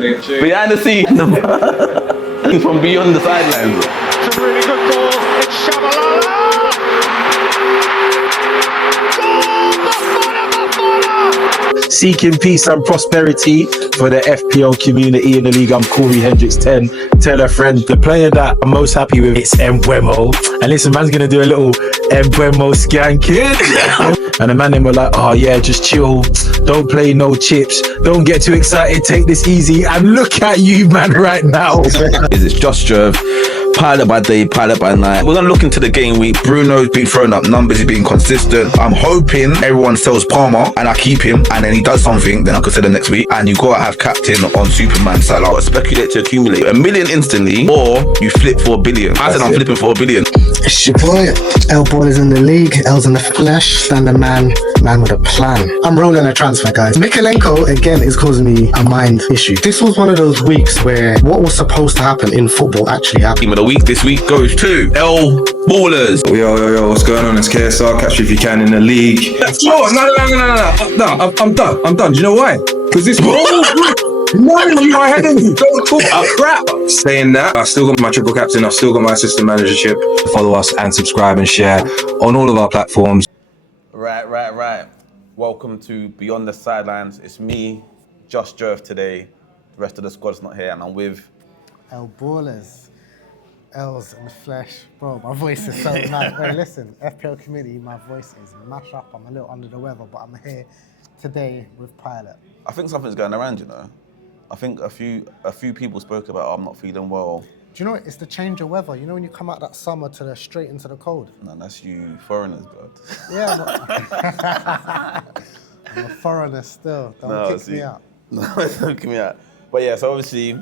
Behind the scenes. From beyond the sidelines. It's a really good ball. It's Shabalala. Seeking peace and prosperity for the FPL community in the league. I'm Corey Hendricks 10. Tell a friend. The player that I'm most happy with is Mbeumo. And listen, man's gonna do a little Mbeumo skanking. And the man them were like, oh yeah, just chill. Don't play no chips. Don't get too excited. Take this easy. And look at you, man, right now. It's just Jerv. Pilot by day, pilot by night. We're gonna look into the game week. Bruno's been throwing up numbers, he's been consistent. I'm hoping everyone sells Palmer and I keep him, and then he does something, then I consider next week. And you gotta have captain on Superman Salah. Speculate to accumulate $1 million instantly, or you flip for $1 billion. I said I'm flipping for $1 billion. It's your boy, Ellz is in the league, Ellz in the flesh, standard man with a plan. I'm rolling a transfer, guys. Mikalenko, again, is causing me a mind issue. This was one of those weeks where what was supposed to happen in football actually happened. Team of the week this week goes to Ballers. Yo, what's going on? It's KSR. Catch you if you can in the league. No, I'm done. Do you know why? Because this money you are heading, don't talk about crap. Saying that, I've still got my triple captain. I've still got my assistant managership. Follow us and subscribe and share on all of our platforms. Right. Welcome to Beyond the Sidelines. It's me, Just Jerv today. The rest of the squad's not here, and I'm with Ellz in the flesh. Bro, my voice is so nice. Hey, listen, FPL community, my voice is mashed up. I'm a little under the weather, but I'm here today with Pilot. I think something's going around, you know. I think a few people spoke about, I'm not feeling well. Do you know what? It's the change of weather. You know when you come out that summer to straight into the cold? No, that's you foreigners, bro. Yeah, I'm a foreigner still. Don't kick me out. No, don't kick me out. But yeah, so obviously,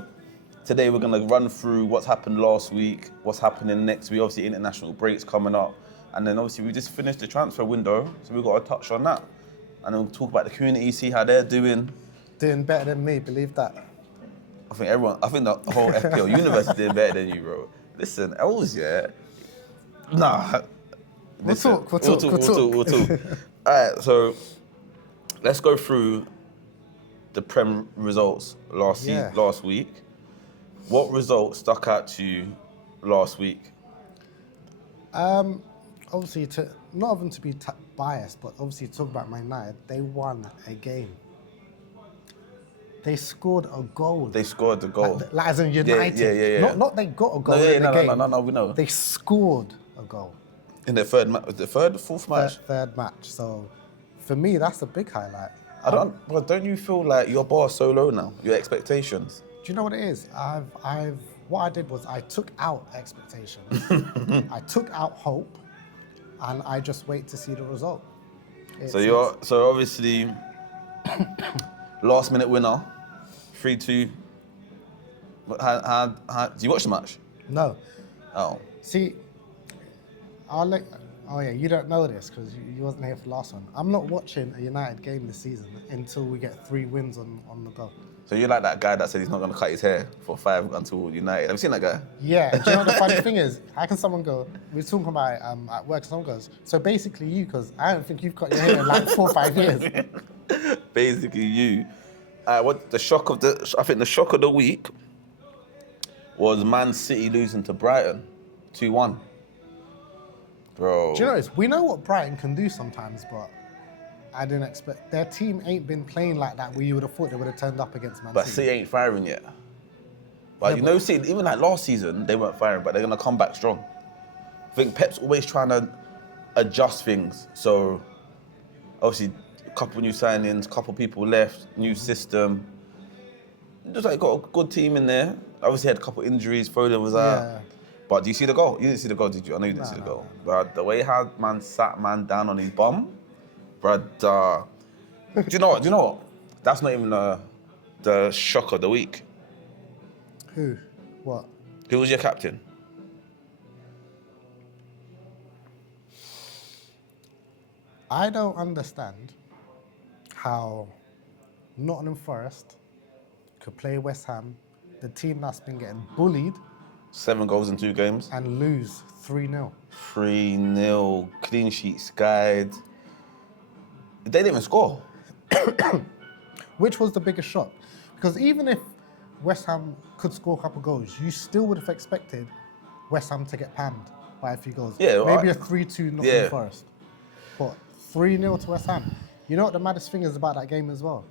today we're gonna run through what's happened last week, what's happening next week, obviously international breaks coming up. And then obviously we just finished the transfer window, so we've got to touch on that. And then we'll talk about the community, see how they're doing. Doing better than me, believe that. I think the whole FPL universe is doing better than you, bro. Listen, Ellz, yeah. Nah. We'll talk. All right, so let's go through the Prem results last week. What results stuck out to you last week? Obviously, not even to be biased, but obviously to talk about Man United, they won a game. They scored a goal. They scored the goal. Like as in United. Yeah. Not they got a goal in the game. No, we know. They scored a goal. In the fourth match? Third match. So, for me, that's a big highlight. Don't you feel like your bar is so low now? Your expectations? Do you know what it is? What I did was I took out expectations. I took out hope, and I just wait to see the result. So obviously last minute winner, 3-2. How do you watch the match? No. Oh. See, you don't know this because you wasn't here for the last one. I'm not watching a United game this season until we get 3 wins on the go. So you're like that guy that said he's not going to cut his hair for 5 until United. Have you seen that guy? Yeah. Do you know what the funny thing is? How can someone go, we were talking about it at work, someone goes, so basically you, because I don't think you've cut your hair in like 4 or 5 years. Basically you. I think the shock of the week was Man City losing to Brighton 2-1. Bro. Do you know this? We know what Brighton can do sometimes, but I didn't expect their team ain't been playing like that where you would have thought they would have turned up against Man City. But City ain't firing yet. But City, even like last season, they weren't firing, but they're gonna come back strong. I think Pep's always trying to adjust things. So obviously a couple new signings, couple people left, new system. Just like got a good team in there. Obviously had a couple injuries, Foden was out. Yeah. But do you see the goal? You didn't see the goal, did you? I know you didn't see the goal. But the way how man sat man down on his bum, but do you know what? That's not even the shock of the week. Who? What? Who was your captain? I don't understand how Nottingham Forest could play West Ham, the team that's been getting bullied, 7 goals in 2 games. and lose 3-0. 3-0, clean sheet skied. They didn't even score. Which was the biggest shock? Because even if West Ham could score a couple goals, you still would have expected West Ham to get panned by a few goals. Yeah, Maybe a 3-2 Nottingham yeah. Forest. But 3-0 to West Ham. You know what the maddest thing is about that game as well?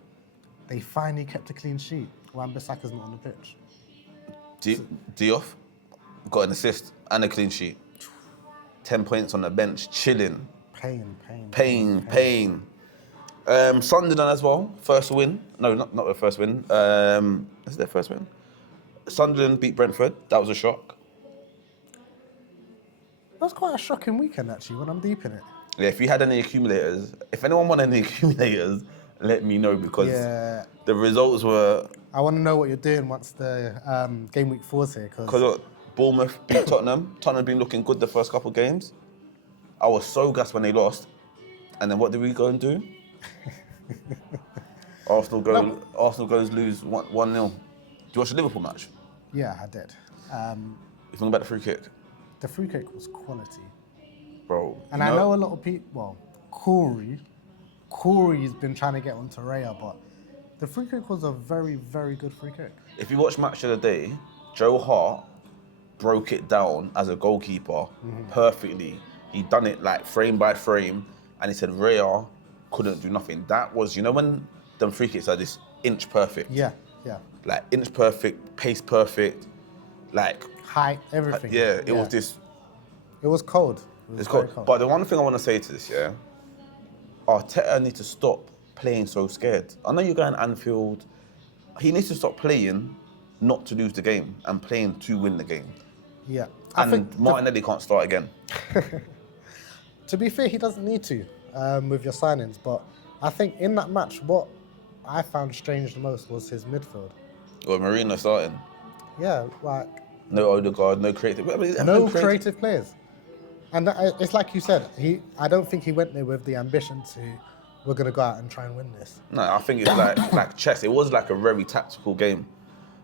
They finally kept a clean sheet. Wan-Bissaka's not on the pitch. Diouf got an assist and a clean sheet. 10 points on the bench, chilling. Pain. Sunderland as well, first win. No, not the first win. Is it their first win? Sunderland beat Brentford. That was a shock. That was quite a shocking weekend, actually, when I'm deep in it. Yeah, if you had any accumulators, if anyone won any accumulators, let me know because the results were... I want to know what you're doing once the game week 4's here. Because Bournemouth beat Tottenham. Tottenham been looking good the first couple of games. I was so gassed when they lost. And then what did we go and do? Arsenal goes lose 1-0. Do you watch the Liverpool match? Yeah, I did. You think about the free kick? The free kick was quality. Bro. And I know a lot of people, well, Corey's been trying to get onto Raya, but the free kick was a very, very good free kick. If you watch Match of the Day, Joe Hart broke it down as a goalkeeper perfectly. He done it like frame by frame, and he said Raya couldn't do nothing. That was, you know when them free kicks are this inch perfect? Yeah. Like inch perfect, pace perfect, like... Height, everything. It was this... It was cold. It's cold. But the one thing I want to say to this, Arteta needs to stop playing so scared. I know you're going Anfield. He needs to stop playing not to lose the game and playing to win the game. Yeah. And Martinelli can't start again. To be fair, he doesn't need to with your signings, but I think in that match, what I found strange the most was his midfield. Or Marino starting. Yeah, like... No Odegaard, no creative... No creative players. And it's like you said, I don't think he went there with the ambition to, we're going to go out and try and win this. No, I think it's like chess. It was like a very tactical game.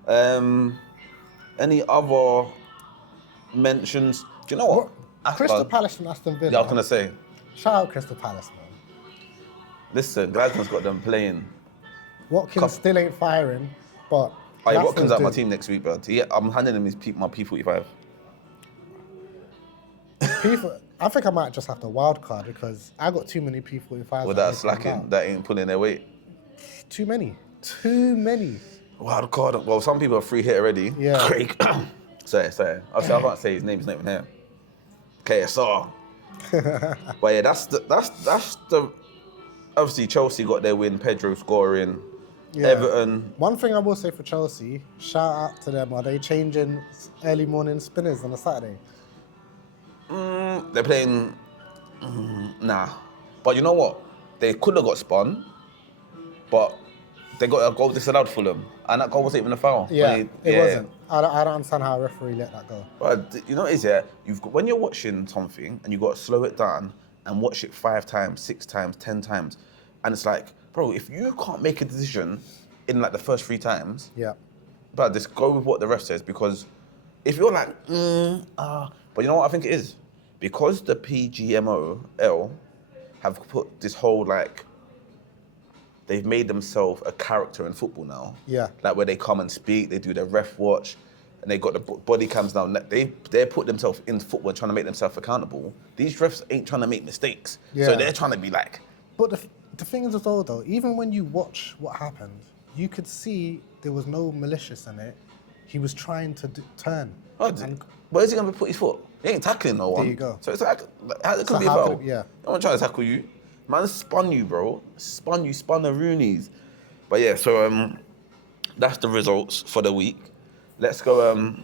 Any other mentions? Do you know what? Crystal Palace and Aston Villa. Yeah, I was going to say. Shout out Crystal Palace, man. Listen, Glasgow's got them playing. Watkins still ain't firing, but... Watkins at my team next week, bro. Yeah, I'm handing him my P45. I think I might just have to wild card because I got too many P45s. Well, that's slacking. That ain't pulling their weight. Too many. Wild card. Well, some people are free hit already. Yeah. Craig. Say. I can't say his name. He's not even here. KSR. But yeah, that's the. Obviously, Chelsea got their win. Pedro scoring. Yeah. Everton. One thing I will say for Chelsea, shout out to them. Are they changing early morning spinners on a Saturday? They're playing. Nah. But you know what? They could have got spun, but they got a goal disallowed for them. And that goal wasn't even a foul. Yeah, it wasn't. I don't understand how a referee let that go. But you know what it is, when you're watching something and you've got to slow it down and watch it 5 times, 6 times, 10 times, and it's like, bro, if you can't make a decision in like the first 3 times, but just go with what the ref says, because if you're like, but you know what I think it is? Because the PGMOL have put this whole like, they've made themselves a character in football now. Yeah. Like where they come and speak, they do their ref watch, and they got the body cams now. They put themselves in football and trying to make themselves accountable. These refs ain't trying to make mistakes. Yeah. So they're trying to be like. But the thing is as well though, even when you watch what happened, you could see there was no malicious in it. He was trying to turn. Where is he going to put his foot? He ain't tackling no one. There you go. So it's like, how it could be a foul? Yeah. No one trying to tackle you. Man spun you, bro. Spun the Roonies. But yeah, so that's the results for the week. Let's go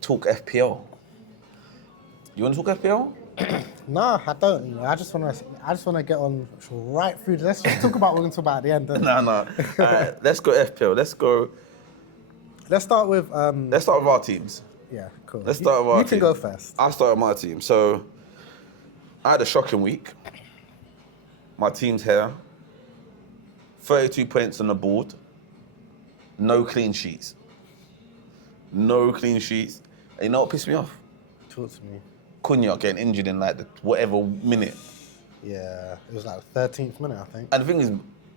talk FPL. You want to talk FPL? Nah, I don't. You know, I just want to get on right through. Let's just talk about what we're going to talk about at the end. Nah. All right, let's go FPL. Let's start with our teams. Yeah, cool. Let's start with our team. You can go first. I'll start with my team. So I had a shocking week. My team's here. 32 points on the board. No clean sheets. And you know what pissed me off? Talk to me. Cunha getting injured in like the whatever minute. Yeah, it was like the 13th minute, I think. And the thing is,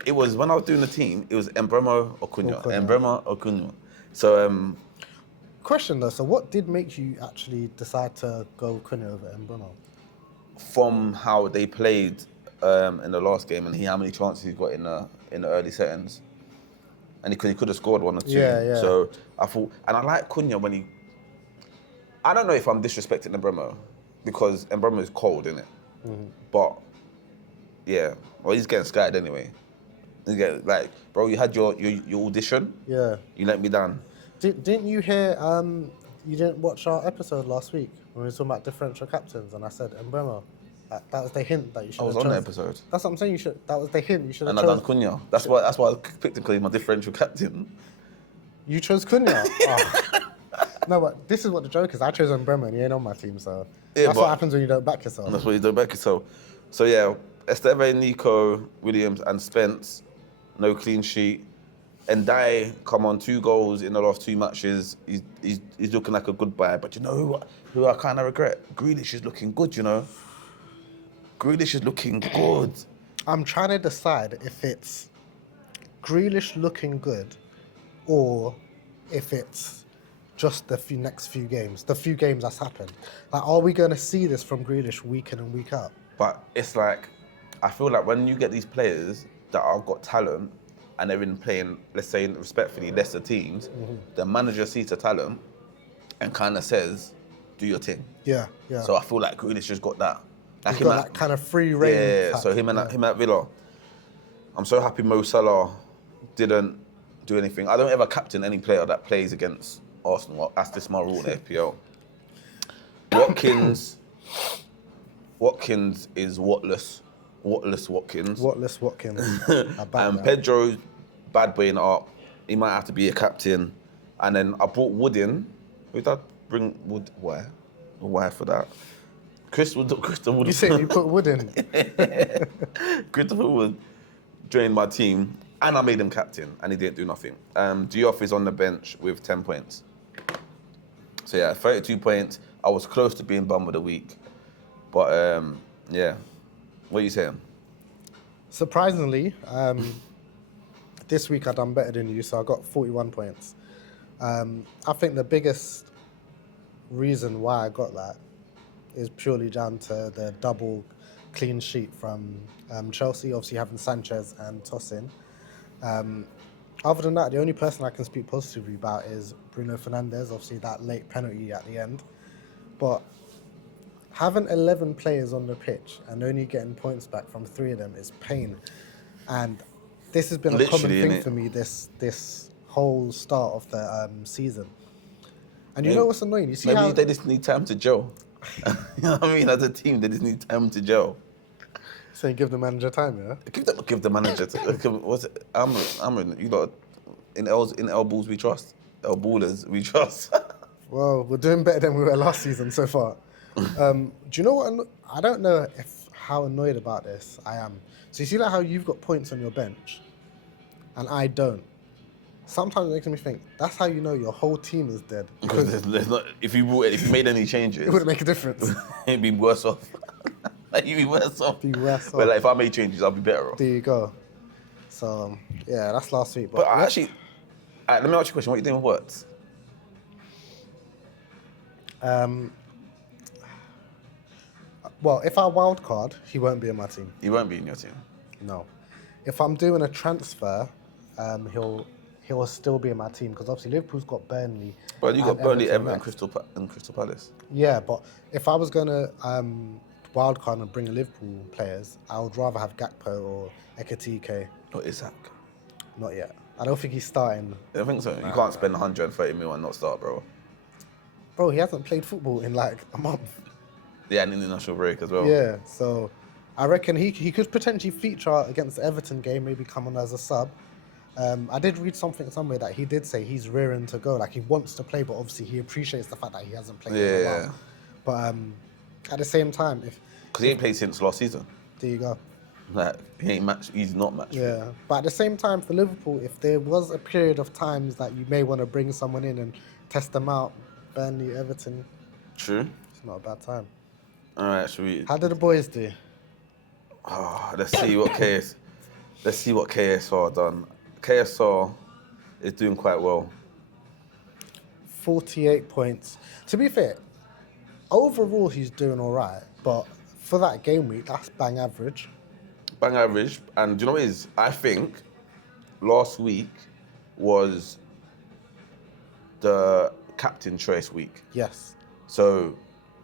it was when I was doing the team, it was Mbeumo or Cunha. So Question though, so what did make you actually decide to go Cunha over Mbeumo? from how they played in the last game and how many chances he got in the early settings, and he could have scored one or two. Yeah. So I thought, and I like Cunha when he. I don't know if I'm disrespecting Mbeumo because Mbeumo is cold, isn't it? But yeah, well he's getting skied anyway. He's getting, like, bro, you had your audition. Yeah. You let me down. Didn't you hear? You didn't watch our episode last week when we were talking about differential captains, and I said Mbeumo. That was the hint that you should. I was on the episode. That's what I'm saying. That was the hint you should have. And I done Cunha. That's why I picked him because he's my differential captain. You chose Cunha. Oh. No, but this is what the joke is. I chose Mbeumo and he ain't on my team, so Yeah, that's but- what happens when you don't back yourself. And that's what you do back yourself. So yeah, Esteve, Nico, Williams, and Spence, no clean sheet. And Dai come on 2 goals in the last 2 matches. He's looking like a good buy. But you know who I kind of regret? Grealish is looking good, you know. Grealish is looking good. I'm trying to decide if it's Grealish looking good or if it's just the next few games, the few games that's happened. Like, are we going to see this from Grealish week in and week out? But it's like, I feel like when you get these players that have got talent and they've been playing, let's say respectfully, lesser teams, the manager sees the talent and kind of says, do your thing. Yeah. So I feel like Grealish just got that. Like He's got that kind of free reign. Yeah, type, so him at Villa. I'm so happy Mo Salah didn't do anything. I don't ever captain any player that plays against Arsenal. That's just my rule in the FPL. Watkins is Watless Watkins. Watless Watkins. I back And that. Pedro's bad boying up. He might have to be a captain. And then I brought Wood in. Who did I bring Wood? Why for that? Christopher Wood. You said you put Wood in. Christopher Wood joined my team, and I made him captain, and he didn't do nothing. Diouf is on the bench with 10 points. So yeah, 32 points. I was close to being bum of the week, but yeah. What are you saying? Surprisingly, this week I done better than you, so I got 41 points. I think the biggest reason why I got that is purely down to the double clean sheet from Chelsea, obviously having Sanchez and Tosin. Other than that, the only person I can speak positively about is Bruno Fernandes, obviously that late penalty at the end. But having 11 players on the pitch and only getting points back from 3 of them is pain. And this has been a common Literally, thing innit? for me this whole start of the season. And you know what's annoying? You see Maybe how they just need time to gel. You know what I mean? As a team, they just need time to gel. saying give the manager time, yeah? Give the manager. What's it? You know, in Ellz we trust. Ballers we trust. Well, we're doing better than we were last season so far. Do you know what? I don't know how annoyed about this I am. So you see like how you've got points on your bench, and I don't. Sometimes it makes me think that's how you know your whole team is dead. Because there's not. If you made any changes, It wouldn't make a difference. it'd be worse off. Like, you'd be worse off. Be worse But off. like, if I made changes, I'll be better off. There you go. So yeah, that's last week. But I actually, let me ask you a question. What are you doing with Words? Well, if I wild card, he won't be in my team. He won't be in your team. No. If I'm doing a transfer, he'll still be in my team because obviously Liverpool's got Burnley. But you got and Burnley, Everton, next. and Crystal Palace. Yeah, but if I was gonna wild card and bring Liverpool players, I would rather have Gakpo or Ekitike. Or Isaac. Not yet. I don't think he's starting. I think so. You can't spend 130 mil and not start, bro. Bro, he hasn't played football in like a month. Yeah, and international break as well. Yeah, so I reckon he could potentially feature against the Everton game, maybe come on as a sub. I did read something somewhere that he did say he's rearing to go, like he wants to play, but obviously he appreciates the fact that he hasn't played in a Yeah. while. But at the same time, Because he ain't played since last season. there you go. Like, he's not match. Yeah, but at the same time for Liverpool, if there was a period of times that you may want to bring someone in and test them out, Burnley, Everton, True. it's not a bad time. All right, should we? How did the boys do? Let's see what KSR done. KSR is doing quite well. 48 points. To be fair, overall he's doing all right, but for that game week, that's bang average. Bang average. And do you know what it is? I think last week was the captain choice week. Yes. So,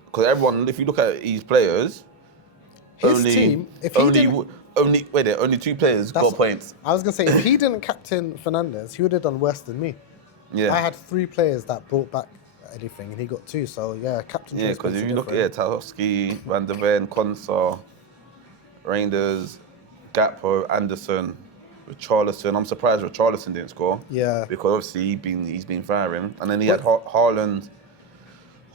because everyone, if you look at his players, His team, if he didn't... only 2 players got points. I was going to say, if he didn't captain Fernandez, he would have done worse than me. Yeah. I had 3 players that brought back anything, and he got 2. So, yeah, captain Yeah, choice because makes if a you look difference. at Tarkovsky, Van der Ven, Konsa, Reinders, Gakpo, Anderson, Richarlison. I'm surprised Richarlison didn't score. Yeah. Because obviously he's been firing. And then he had Haaland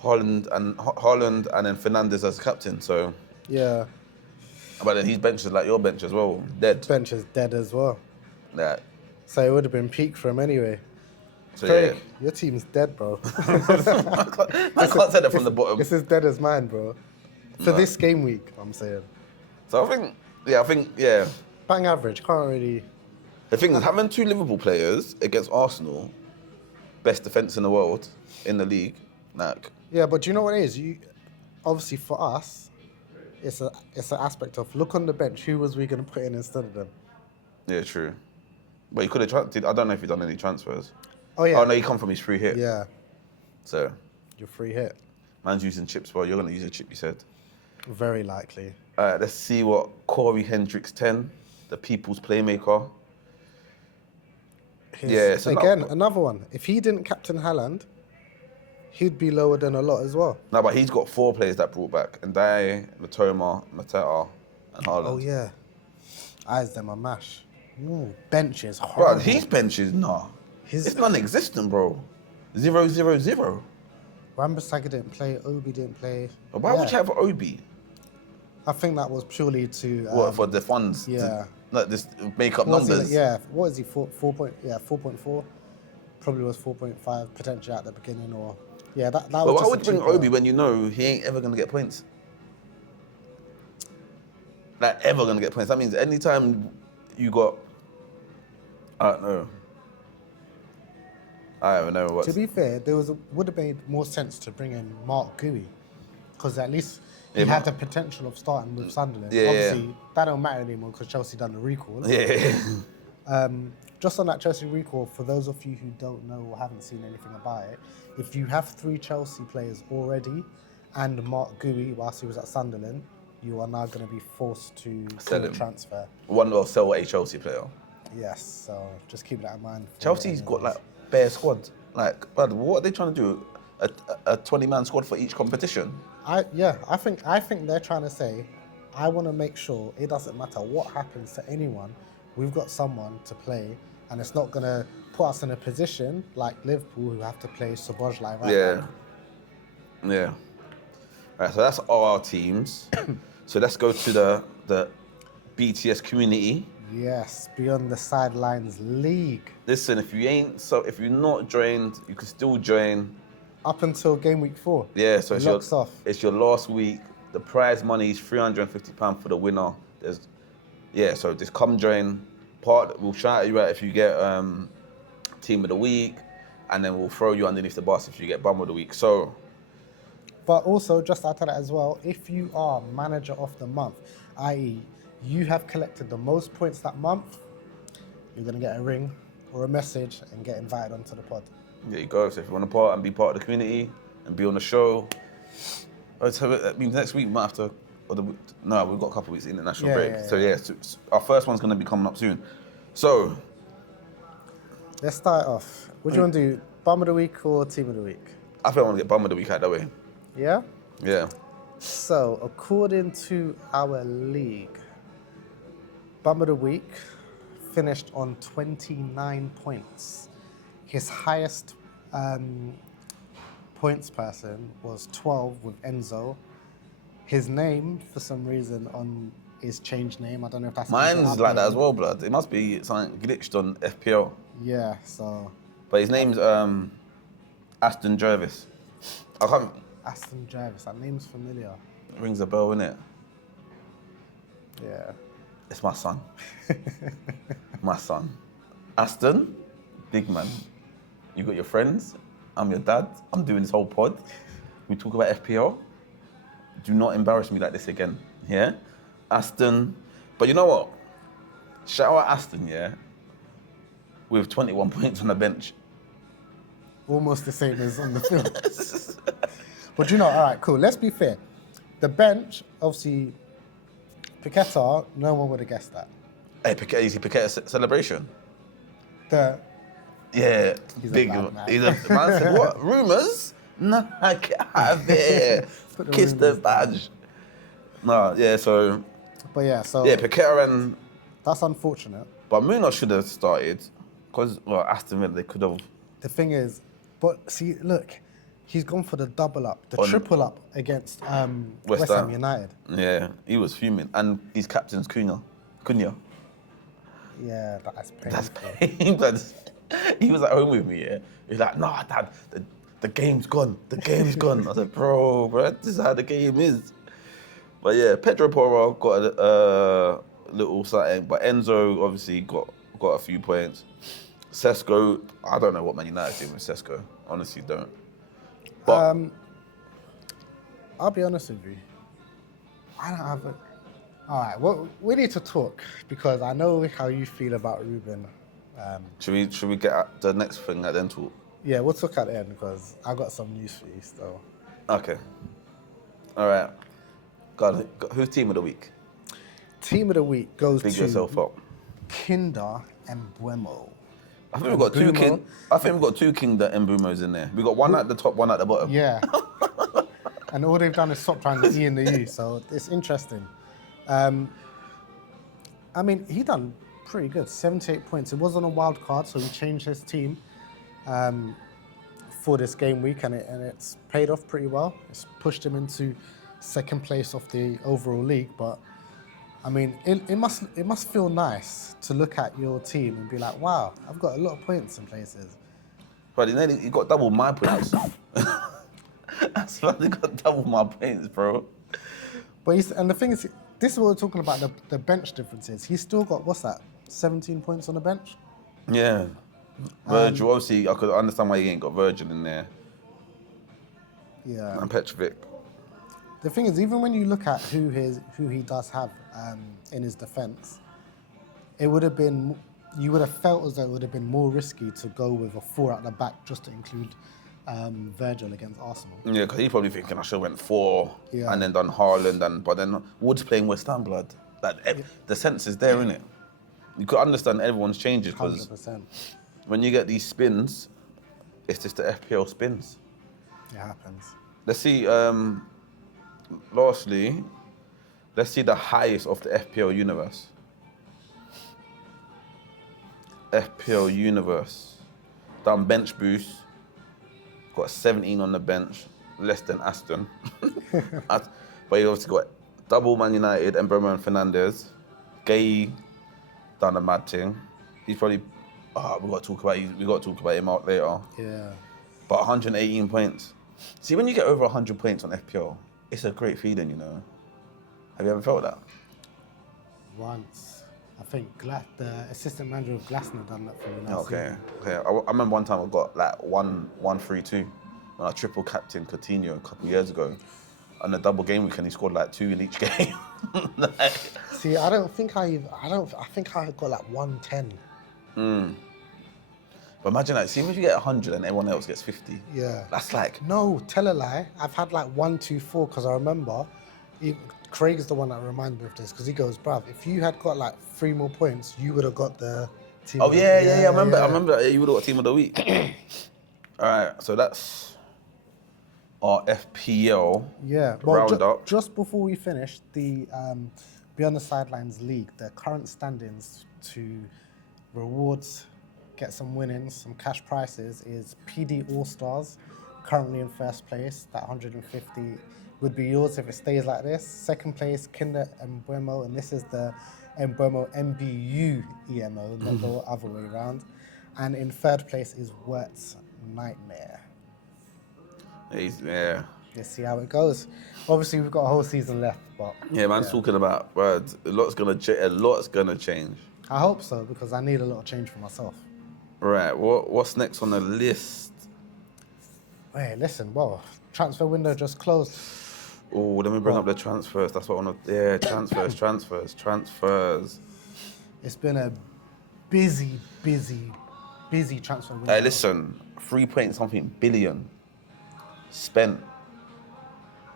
and then Fernandez as captain. So, Yeah. but then his bench is like your bench as well, dead. Bench is dead as well. Yeah. So it would have been peak for him anyway. So Craig, your team's dead, bro. I can't say that from the bottom. This is dead as mine, bro. For this game week, I'm saying. So I think, Bang average, can't really... The thing is, having 2 Liverpool players against Arsenal, best defence in the world, in the league, like... Yeah, but do you know what it is? Obviously, for us, it's an aspect of, look on the bench, who was we going to put in instead of them? Yeah, true. But he could have I don't know if he's done any transfers. Oh, yeah. Oh, no, he come from his free hit. Yeah, So, your free hit. man's using chips. Well, you're going to use a chip, you said. Very likely. Let's see what Corey Hendricks 10, the people's playmaker. So Again, another one. If he didn't captain Haaland, he'd be lower than a lot as well. No, but he's got 4 players that brought back. Ndiaye, Matoma, Mateta, and Haaland. Oh, yeah. Eyes them a mash. Ooh, bench is horrible. Bro, his bench is, it's non-existent, bro. 0-0-0. Wan-Bissaka didn't play, Obi didn't play. Why would you have Obi? I think that was purely to... What, for the funds? yeah. Like this make up What is numbers. he, what is he, 4.4? Probably was 4.5, potentially at the beginning, or... Yeah, that But was why just would a you bring cheap Obi when you know he ain't ever going to get points? Like, ever going to get points. That means anytime you got... I don't know. I don't know what... To be fair, would have made more sense to bring in Mark Gui, because at least he had the potential of starting with Sunderland. Yeah, Obviously, that don't matter anymore because Chelsea done the recall. Yeah. Just on that Chelsea recall, for those of you who don't know or haven't seen anything about it, if you have 3 Chelsea players already and Mark Gui whilst he was at Sunderland, you are now going to be forced to Sell do a him. transfer. One will sell a Chelsea player. Yes, so just keep that in mind. Chelsea's got like bare squad. Like, but what are they trying to do? A 20-man squad for each competition? I think they're trying to say, I want to make sure it doesn't matter what happens to anyone, we've got someone to play, and it's not gonna put us in a position like Liverpool who have to play Szoboszlai right now. Yeah. Right, so that's all our teams. So let's go to the BTS community. Yes, Beyond the Sidelines League. Listen, if you're not joined, you can still join. Up until game week 4. Yeah, so It locks off. it's your last week. The prize money is £350 for the winner. So just come join. We'll shout you out if you get team of the week, and then we'll throw you underneath the bus if you get bum of the week. So, But also, just out of that as well, if you are manager of the month, i.e. you have collected the most points that month, you're going to get a ring or a message and get invited onto the pod. there you go. So if you want to be part of the community and be on the show, that means next week we might have to... No, we've got a couple of weeks international break. So our first one's going to be coming up soon. So... Let's start off. What do you want to do? Bum of the week or team of the week? I think I want to get bum of the week out that way. Yeah? Yeah. So, according to our league, bum of the week finished on 29 points. His highest points person was 12 with Enzo. His name, for some reason, on his changed name. I don't know if that's... Mine's like that as well, blood. It must be something glitched on FPL. Yeah, so... But his name's Aston Jervis. I can't... Aston Jarvis, that name's familiar. Rings a bell, innit? Yeah. It's my son. My son. Aston, big man. You got your friends, I'm your dad. I'm doing this whole pod. We talk about FPL. Do not embarrass me like this again. Yeah, Aston. But you know what? Shout out Aston. Yeah, with 21 points on the bench. Almost the same as on the field. But you know, all right, cool. Let's be fair. The bench, obviously, Paqueta, no one would have guessed that. Hey, is he Paqueta's celebration? The Yeah, He's a big. bad man. He's a man. Said, what rumours? No, I can't have it. Put the Kiss the rumours badge. No, yeah. So But yeah, so yeah, Paqueta and that's unfortunate. but Munoz should have started because Aston Villa they could have. The thing is, but see, look, he's gone for the double up, the On- triple up against West Ham. Ham United. Yeah, he was fuming, and his captain's Cunha. Yeah, that's painful. That's pain. He was at home with me. Yeah, he's like, "Nah, Dad, the game's gone. The game's gone." I said, "Bro, this is how the game is." But yeah, Pedro Porro got a little something, but Enzo obviously got a few points. Sesko, I don't know what Man United did with Sesko. Honestly, don't. But I'll be honest with you. I don't have a. All right, well, we need to talk because I know how you feel about Ruben. should we get at the next thing and then talk? Yeah, we'll talk at the end because I got some news for you. So, Okay. All right. God, who's team of the week? team of the week goes Big to yourself up. Kinder and Buemo. I think we've got two Mbumo. Kinder and Mbumos in there. We got one at the top, one at the bottom. Yeah. And all they've done is swap around the E and the U, so it's interesting. I mean, he done pretty good, 78 points. It was on a wild card, so he changed his team for this game week, and it's paid off pretty well. It's pushed him into second place of the overall league, but I mean, it must feel nice to look at your team and be like, wow, I've got a lot of points in places. But he got double my points. That's why he got double my points, bro. But and the thing is, this is what we're talking about, the bench differences. He's still got, what's that, 17 points on the bench? Yeah. Virgil, obviously, I could understand why he ain't got Virgil in there. Yeah. And Petrovic. The thing is, even when you look at who he does have in his defence, it would have been, you would have felt as though it would have been more risky to go with a 4 at the back just to include Virgil against Arsenal. Yeah, because he's probably thinking I should have went 4 Yeah. and then done Haaland, but then Wood's playing West Ham blood. The sense is there, innit? You could understand everyone's changes because 100%. when you get these spins, it's just the FPL spins. It happens. Let's see, lastly, let's see the highest of the FPL universe. FPL universe. Done bench boost. Got 17 on the bench, less than Aston. But he obviously got double Man United and Bruno and Fernandes. Gay done a mad thing. He's probably we got to talk about him out later. Yeah. But 118 points. See, when you get over 100 points on FPL, it's a great feeling, you know. Have you ever felt that? Once. I think the assistant manager of Glasner done that for me last Okay. season. I remember one time I got like 1-3-2 when I triple captained Coutinho a couple of years ago. On a double game week and he scored like 2 in each game. See, I think I got like 110. But imagine that, see if you get 100 and everyone else gets 50. Yeah. That's like, No, tell a lie. I've had like 1, 2, 4 because I remember Craig's the one that reminded me of this because he goes, bruv, if you had got like 3 more points, you would have got the team. oh yeah, I remember that. Yeah, you would have got team of the week. All right, so that's our FPL Yeah. Well, roundup. just before we finish, the Beyond the Sidelines League, the current standings to rewards, get some winnings, some cash prizes is PD All Stars, currently in first place. That 150 would be yours if it stays like this. Second place, Kinder Mbuemo, and this is the Mbuemo MBU EMO, not the other way around. And in third place is Wirt's Nightmare. Yeah. Let's see how it goes. Obviously, we've got a whole season left, but Yeah, man's talking about, bro, a lot's gonna change. I hope so because I need a lot of change for myself. Right, what's next on the list? Wait, listen, well, transfer window just closed. Oh, let me bring up the transfers. That's what I want to. Yeah, transfers. It's been a busy transfer window. Hey, listen, 3 point something billion spent.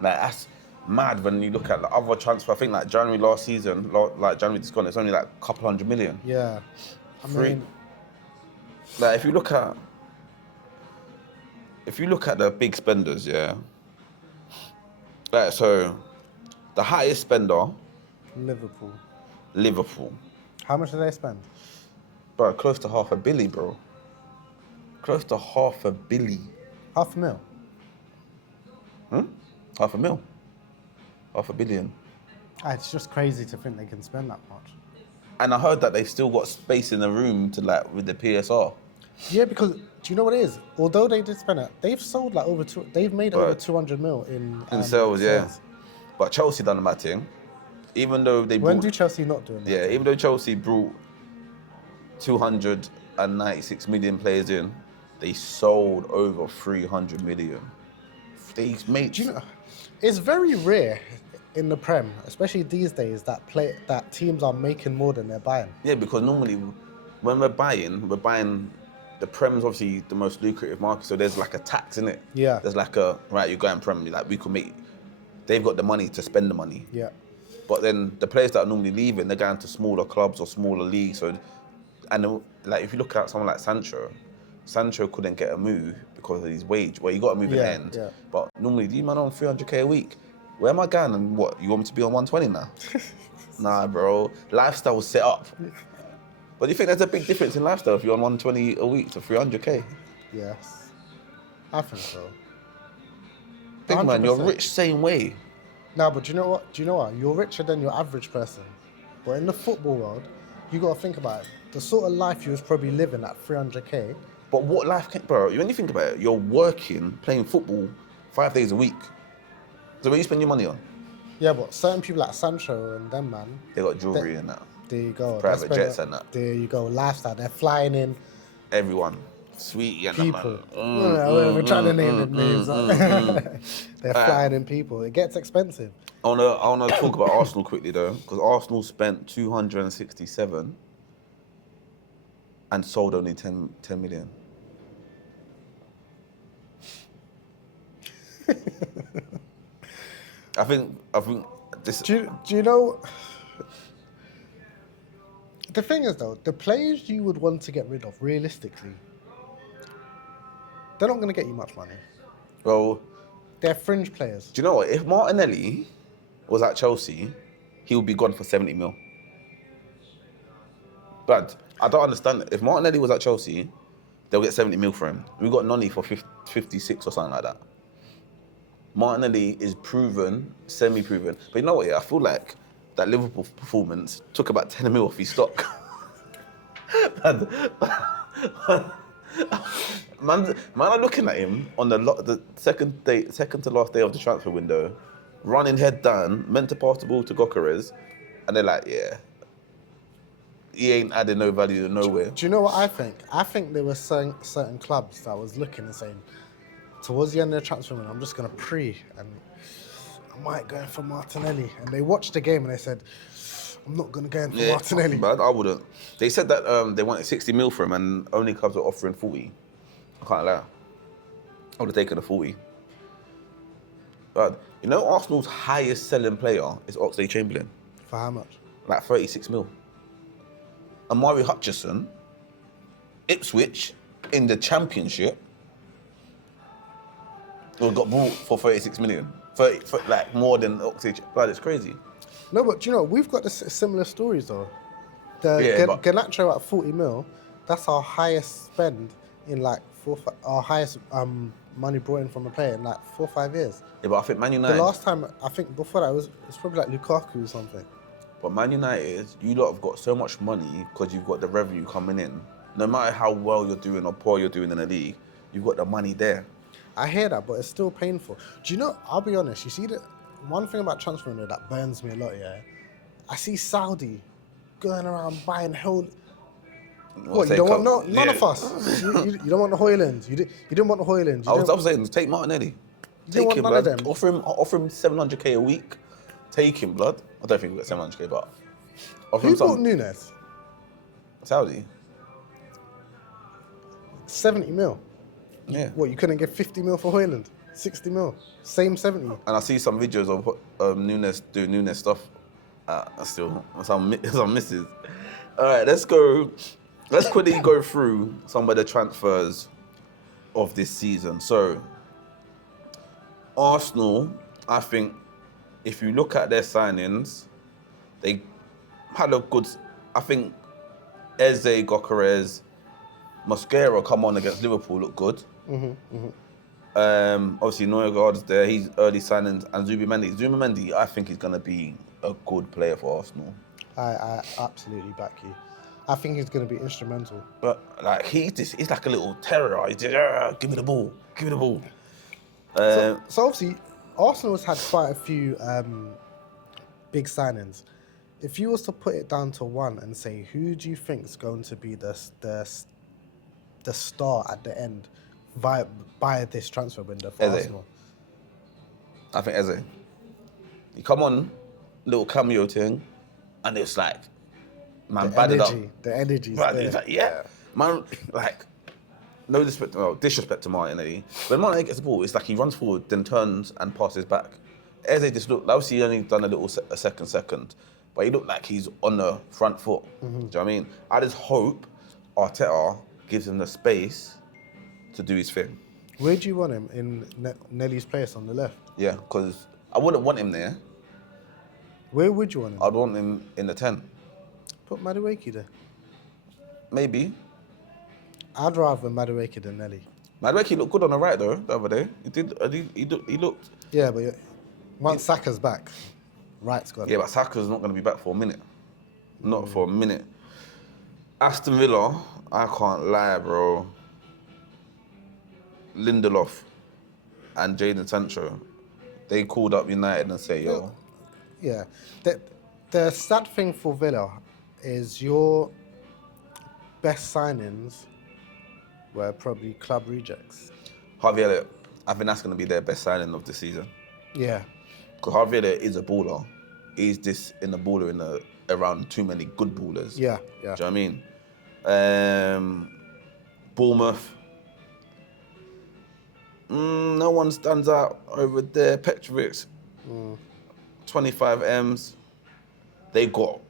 Like that's mad when you look at the other transfer. I think like January last season, like January just gone, it's only like a couple 100 million. Yeah. I mean, Like if you look at the big spenders, yeah. Like so, the highest spender, Liverpool. How much did they spend? Bro, close to $500 million, bro. Close to $500 million. $500,000. $500 million. It's just crazy to think they can spend that much. And I heard that they've still got space in the room to like with the PSR. Yeah, because do you know what it is? Although they did spend it, they've sold like they've made over 200 mil in sales, yeah. But Chelsea done the mad thing. Even though they when do Chelsea not do that? Yeah, even though Chelsea brought 296 million players in, they sold over 300 million. They made. Do you know? It's very rare in the Prem, especially these days, that teams are making more than they're buying. Yeah, because normally when we're buying the Prem's obviously the most lucrative market, so there's like a tax in it. Yeah. There's like you're going Prem, like we could make. They've got the money to spend the money. Yeah. But then the players that are normally leaving, they're going to smaller clubs or smaller leagues. So, and like if you look at someone like Sancho couldn't get a move because of his wage. Well, you got to move in the end. Yeah. But normally, do you man on 300k a week? Where am I going? And what, you want me to be on 120 now? Nah, bro. Lifestyle was set up. But do you think there's a big difference in lifestyle if you're on 120 a week to 300k? Yes. I think so. Big man, you're 100%. rich same way. No, but do you know what? You're richer than your average person. But in the football world, you got to think about it. The sort of life you was probably living at 300k. But what life can, bro, when you think about it, you're working, playing football 5 days a week. So where you spend your money on? Yeah, but certain people like Sancho and them, man. They got jewelry and that. There you go. Private jets and that. There you go. Lifestyle. They're flying in. Everyone. Sweetie and People. that, man. We're trying to name the names. They're flying in people. It gets expensive. I wanna talk about Arsenal quickly though, because Arsenal spent 267 and sold only 10 million. I think this. Do you know? The thing is though, the players you would want to get rid of, realistically, they're not going to get you much money. Well, They're fringe players. do you know what? If Martinelli was at Chelsea, he would be gone for 70 mil. But I don't understand it. If Martinelli was at Chelsea, they'll get 70 mil for him. We got Noni for 56 or something like that. Martinelli is proven, semi-proven. But you know what, yeah? I feel like that Liverpool performance took about 10 mil off his stock. Man are looking at him on the second to last day of the transfer window, running head down, meant to pass the ball to Gyökeres, and they're like, yeah, he ain't adding no value to nowhere. Do you know what I think? I think there were certain clubs that was looking and saying, towards the end of the transfer window, I'm just going to pre and I might go in for Martinelli. And they watched the game and they said, I'm not going to go in for Martinelli. But I wouldn't. They said that they wanted 60 mil for him and only clubs were offering 40. I can't lie. I would have taken the 40. But you know Arsenal's highest selling player is Oxlade-Chamberlain. For how much? Like 36 mil. Amari Hutchison, Ipswich, in the Championship, got bought for 36 million. Like more than Oxlade. Like, it's crazy. No, but do you know, we've got similar stories though. Yeah, but- Garnacho at 40 mil, that's our highest spend in like our highest money brought in from a player in like 4 or 5 years. Yeah, but I think Man United. The last time, I think before that, it's probably like Lukaku or something. But Man United, you lot have got so much money because you've got the revenue coming in. No matter how well you're doing or poor you're doing in the league, you've got the money there. I hear that, but it's still painful. Do you know, I'll be honest, you see, one thing about transfer window that burns me a lot, yeah? I see Saudi going around buying What, you don't want none of us? You don't want the Hoylands? You didn't want the Hoylands? I was saying, take Martinelli. didn't Take him, want none blood. of them? Offer him 700k a week. Take him, blood. I don't think we'll get 700k, but offer Who him bought some. Nunes? Saudi. 70 mil. Yeah. What, you couldn't get 50 mil for Hoyland? 60 mil? Same 70? And I see some videos of Nunes doing Nunes stuff. Still, some misses. All right, let's go. Let's quickly go through some of the transfers of this season. So, Arsenal, I think, if you look at their signings, they had a good. I think Eze, Gokares, Mosquera come on against Liverpool, look good. Obviously, Neugaard's there. He's early signings, and Zubimendi, I think he's going to be a good player for Arsenal. I absolutely back you. I think he's going to be instrumental. But like he's like a little terror. He's just, give me the ball, give me the ball. So obviously, Arsenal's had quite a few big signings. If you was to put it down to one and say, who do you think is going to be the star at the end by this transfer window for Eze. Arsenal? I think Eze. He come on, little cameo thing, and it's like, man, bad it up. The energy's Right, there. it's like, yeah. Man, like, no disrespect to Martinelli. When Martinelli gets the ball, it's like he runs forward, then turns and passes back. Eze just looked, obviously he only done a little a second, but he looked like he's on the front foot. Do you know what I mean? I just hope Arteta gives him the space to do his thing. Where do you want him? In Nelly's place on the left? Yeah, because I wouldn't want him there. Where would you want him? I'd want him in the 10. Put Madueke there. Maybe. I'd rather Madueke than Nelly. Madueke looked good on the right though, the other day. He looked. Yeah, but once Saka's back, right's gone. Yeah, but Saka's not going to be back for a minute. Not for a minute. Aston Villa, I can't lie, bro. Lindelof and Jadon Sancho, they called up United and say, yo. Yeah. The sad thing for Villa is your best signings were probably club rejects. Harvey Elliott, I think that's going to be their best signing of the season. Yeah. Because Harvey Elliott is a baller. He's just in the baller around too many good ballers. Yeah. Do you know what I mean? Bournemouth. No one stands out over there. Petrovic, 25 M's. They got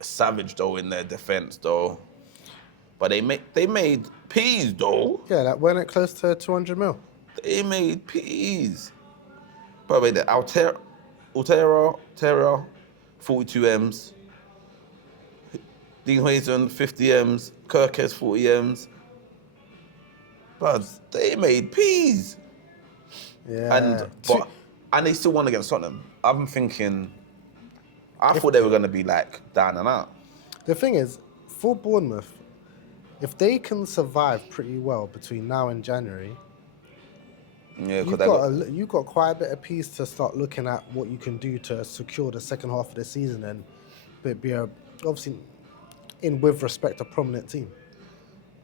savage though in their defense though, but they made peas though. Yeah, that went close to 200 mil. They made peas. Probably the Altera, 42 M's. Dean Huijsen, 50 M's. Kirkes, 40 M's. But they made peas. Yeah. And they still won against Tottenham. I'm thinking, I thought they were going to be like down and out. The thing is, for Bournemouth, if they can survive pretty well between now and January, Yeah, you've got quite a bit of peas to start looking at what you can do to secure the second half of the season and be obviously with respect a prominent team.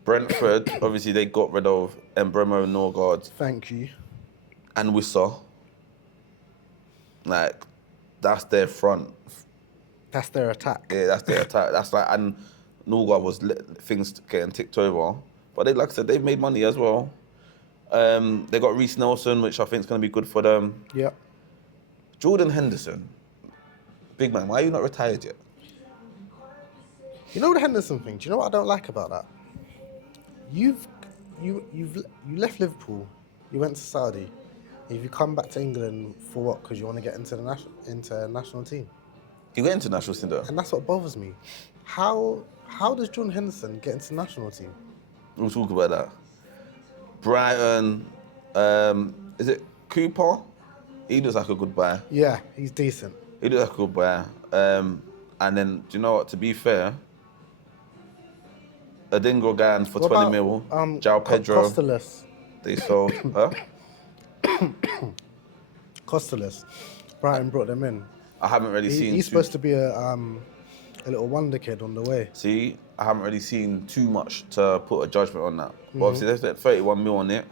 Brentford, obviously they got rid of Embremo, Norgard, Thank you. and Wissa. Like, that's their front. That's their attack. Yeah, that's their attack. That's like, and Norgard was things getting ticked over. But they, like I said, they've made money as well. They got Reece Nelson, which I think is going to be good for them. Yep. Jordan Henderson, big man, why are you not retired yet? You know the Henderson thing? Do you know what I don't like about that? You left Liverpool, you went to Saudi, if you come back to England for what? Because you want to get into the national team. You got international cinder. And that's what bothers me. How does Jordan Henderson get into the national team? We'll talk about that. Brighton, is it Cooper? He looks like a good buy. Yeah, he's decent. He looks like a good buy. And then, do you know what? To be fair, Adingra Gans for What 20 about, mil. João Pedro, Costellas. they sold. Huh? Costellas. Brighton brought them in. I haven't really seen. He's supposed to be a little wonder kid on the way. See, I haven't really seen too much to put a judgment on that. But obviously, they spent 31 mil on it.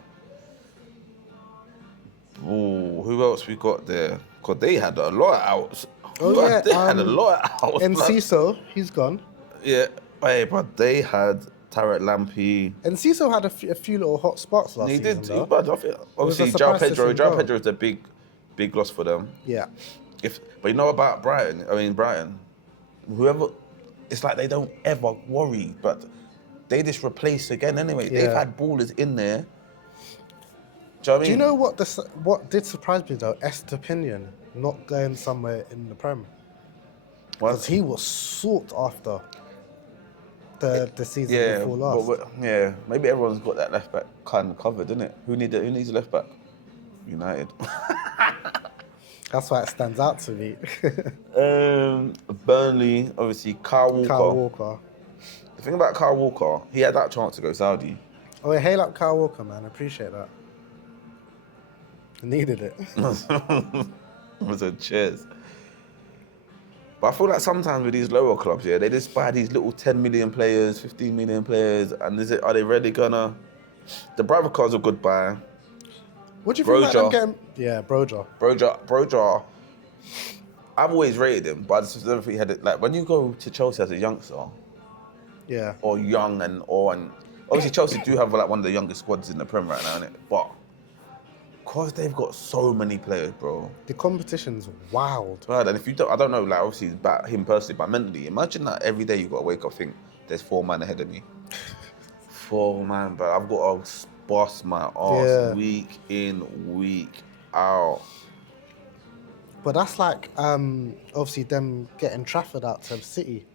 Ooh, who else we got there? Because they had a lot of outs. Oh, yeah, They had a lot of outs. And blood. Ciso, he's gone. Yeah, hey, but they had Tarek Lampy. And Ciso had a few little hot spots last He season, did. though. But I think, obviously, João surprise to Pedro. see him João go. Pedro is a big loss for them. Yeah. But you know about Brighton, whoever, it's like they don't ever worry, but they just replace again anyway. Yeah. They've had ballers in there. Do you know what I mean? Do you know what did surprise me, though? Estepinian not going somewhere in the Prem. Because he was sought after the season before last. But maybe everyone's got that left back kind of covered, isn't it? Who needs a left back? United. That's why it stands out to me. Burnley, obviously, Kyle Walker. The thing about Kyle Walker, he had that chance to go Saudi. Oh, yeah, hail up Kyle Walker, man. I appreciate that. I needed it. Was a cheers. But I feel like sometimes with these lower clubs, they just buy these little 10 million players, 15 million players, and are they really gonna? The Brother Car's a good buy. What do you think about them getting? Yeah, Broja. I've always rated him, but I just never think he had it. Like when you go to Chelsea as a youngster, or young and obviously Chelsea do have like one of the youngest squads in the Prem right now, innit? But because they've got so many players, bro. The competition's wild. Right, and if you don't, I don't know, like obviously it's about him personally, but mentally, imagine that every day you got to wake up think there's 4 man ahead of me. 4 man, but I've got to bust my ass week in, week out. But that's like obviously them getting Trafford out to City.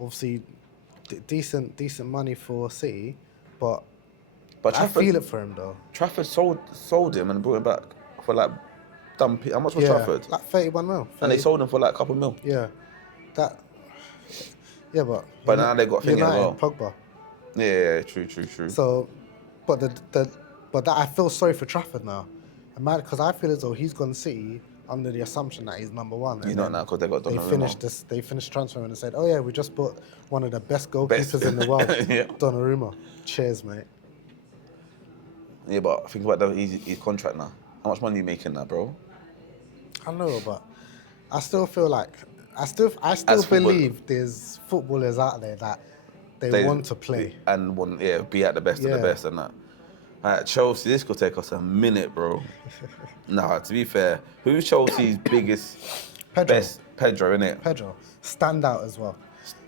Obviously, decent money for City, but Trafford, I feel it for him though. Trafford sold him and brought him back for like dumb. How much was Trafford? Like 31 mil. 30. And they sold him for like a couple mil. Yeah, that. Yeah, but now they got thinking as well. Pogba. Yeah, true. So, but that I feel sorry for Trafford now, because I feel as though he's gone City under the assumption that he's number one. He's not now because they got Donnarumma. They finished transferring and said, "Oh yeah, we just bought one of the best goalkeepers in the world, Donnarumma." Cheers, mate. Yeah, but think about his contract now. How much money are you making now, bro? I know, but I still feel like I still believe there's footballers out there that they want to play and want be at the best of the best and that. Chelsea, this could take us a minute, bro. Nah, to be fair, who's Chelsea's biggest, best? Pedro, innit? Pedro, stand out as well.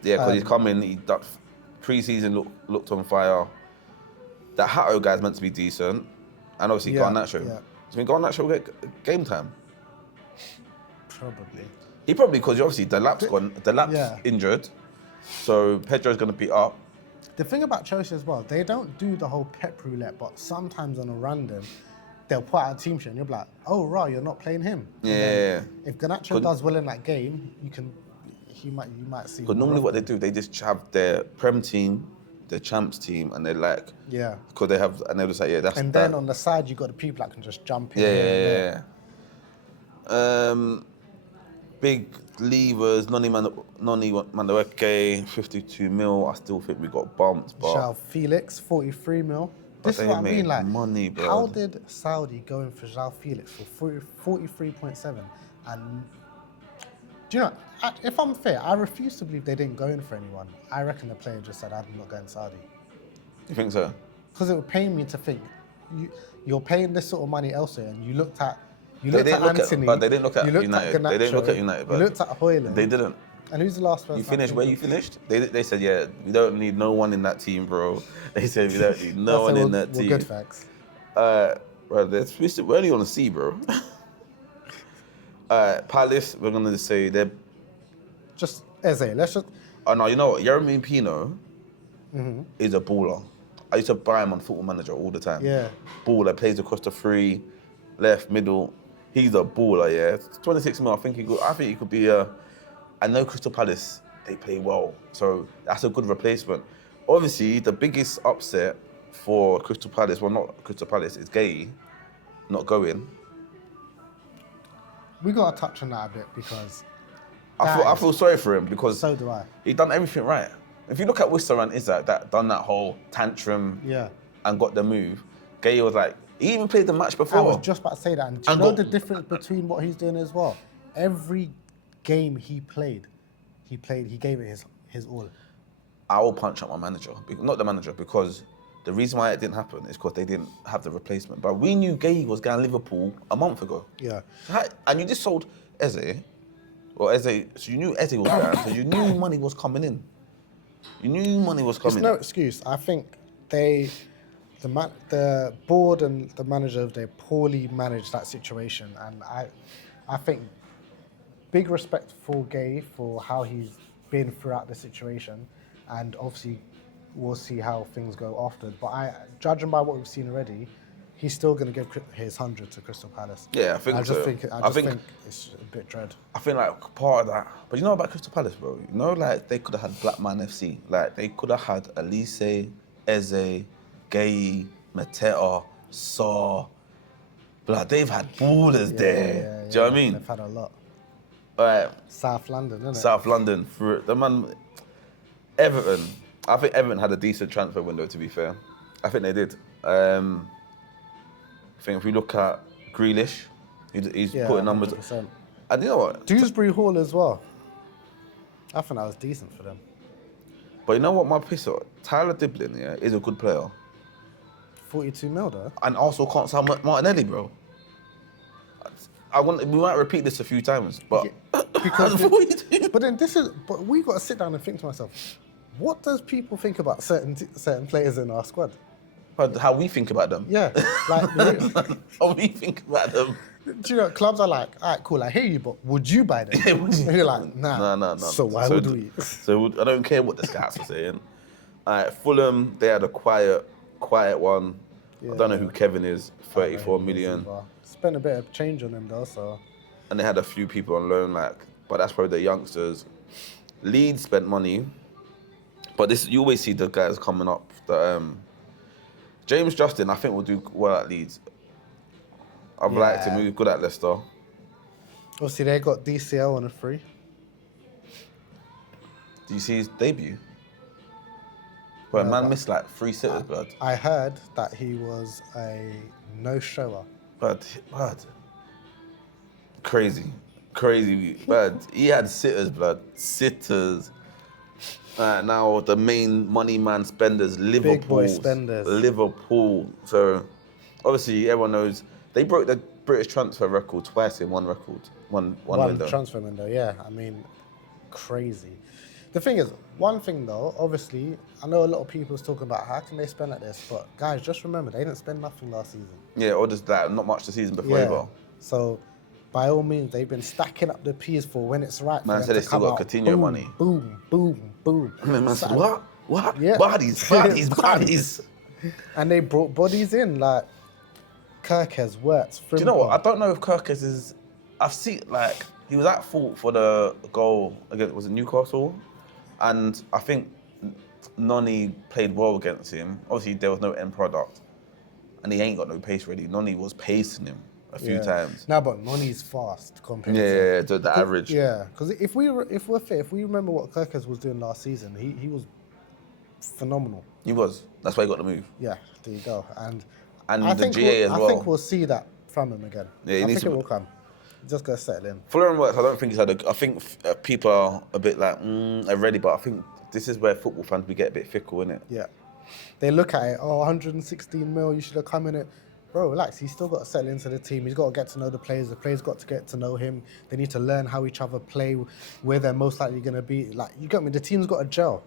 Yeah, because he's coming. He pre-season looked on fire. That Hato guy's meant to be decent, and obviously Garnacho. Yeah. I mean, Garnacho will get game time. Probably. He probably because obviously the lap's injured, so Pedro's gonna be up. The thing about Chelsea as well, they don't do the whole pep roulette, but sometimes on a random, they'll put out a team sheet and you'll be like, oh, right, you're not playing him. Yeah. If Garnacho does well in that game, you might see. Because normally what they do, they just have their Prem team, their Champs team, and they're like, because they have, and they're just like, that's. And then on the side, you got the people that can just jump in. Big levers, Noni Madueke, 52 mil. I still think we got bumped. But João Felix, 43 mil. This is what I mean, like, money, bro. How did Saudi go in for João Felix for 43.7? And do you know, if I'm fair, I refuse to believe they didn't go in for anyone. I reckon the player just said, I'm not going Saudi. You think so? Because it would pain me to think you're paying this sort of money elsewhere, and you looked at They didn't look at United. They didn't look at United. You looked at Højlund. They didn't. And who's the last person? You finished where you finished? They said, we don't need no one in that team, bro. They said we don't need no one in that team. Good facts. Bro, we're only on the sea, bro. Palace, we're gonna say they're just Eze. Let's just. Oh no, you know what? Yeremy Pino is a baller. I used to buy him on Football Manager all the time. Yeah. Baller, plays across the three, left, middle. He's a baller, yeah. 26 mil, I think he could be I know Crystal Palace, they play well, so that's a good replacement. Obviously, the biggest upset for Crystal Palace, well, not Crystal Palace, is Gay not going. We got to touch on that a bit because I feel sorry for him because so do I. He done everything right. If you look at Whistler and Isaac that done that whole tantrum and got the move, Gay was like, he even played the match before. I was just about to say that. And do you know the difference between what he's doing as well? Every game he played, he gave it his all. I will punch up my manager, not the manager, because the reason why it didn't happen is because they didn't have the replacement. But we knew Gay was going to Liverpool a month ago. Yeah. And you just sold Eze, so you knew Eze was going, because you knew money was coming in. You knew money was coming in. There's no excuse. I think the board and the manager, they poorly managed that situation. And I think big respect for Gay for how he's been throughout the situation. And obviously, we'll see how things go after. But judging by what we've seen already, he's still going to give his 100 to Crystal Palace. Yeah, I think I so. think it's a bit dread. I think like part of that, but you know about Crystal Palace, bro? You know, like they could have had Black Man FC. Like they could have had Elise, Eze, Gay, Mateta, Saw. Blood, they've had ballers there. Do you know what I mean? They've had a lot. South London, isn't it? South London. The man, Everton. I think Everton had a decent transfer window, to be fair. I think they did. I think if we look at Grealish, he's putting numbers. 100%. And you know what? Dewsbury Hall as well. I think that was decent for them. But you know what my piss on? Tyler Diblin, is a good player. 42 mil though. And also can't sell Martinelli, bro. We might repeat this a few times, but Because but we got to sit down and think to myself, what does people think about certain players in our squad? How we think about them. Yeah, like how we think about them. Do you know, clubs are like, all right, cool, I hear you, but would you buy them? And you're like, nah. No. So why would we? So I don't care what the scouts are saying. Fulham, they had a quiet one. I don't know who Kevin is, 34 million. Spent a bit of change on him though, so. And they had a few people on loan, but that's probably the youngsters. Leeds spent money, but you always see the guys coming up. James Justin, I think will do well at Leeds. I'd like him. He's good at Leicester. Obviously, they got DCL on a free. Do you see his debut? Well, man missed like 3 sitters, blood. I heard that he was a no-shower. But crazy, blood. He had sitters, blood. Sitters. Now the main money man spenders, Liverpool. Big boy spenders. Liverpool. So obviously everyone knows they broke the British transfer record twice in one window. Transfer window, yeah. I mean, crazy. The thing is, one thing though, obviously, I know a lot of people's talking about how can they spend like this, but guys, just remember they didn't spend nothing last season. Yeah, or just that, not much the season before either. So, by all means, they've been stacking up the P's for when it's right. Man said they still got Coutinho money. Boom, boom, boom. And then man said, what? Yeah. Bodies. And they brought bodies in, like Kirkes, Wirtz, Do you know what? I don't know if Kirkes is... I've seen, he was at fault for the goal against, was it Newcastle? And I think Noni played well against him. Obviously, there was no end product. And he ain't got no pace ready. Noni was pacing him a few times. No, but Noni's fast compared to the average. Yeah, because if we're fair, if we remember what Kirkes was doing last season, he was phenomenal. He was. That's why he got the move. Yeah, there you go. And I think GA as well. I think we'll see that from him again. Yeah, I think it will come. Just gotta settle in. Fulham works. I don't think he's had I think people are a bit like are ready, but I think this is where football fans we get a bit fickle, innit? Yeah. They look at it. 116 mil. You should have come in it. Bro, relax. He's still got to settle into the team. He's got to get to know the players. The players got to get to know him. They need to learn how each other play, where they're most likely going to be. Like, you get me? The team's got to gel.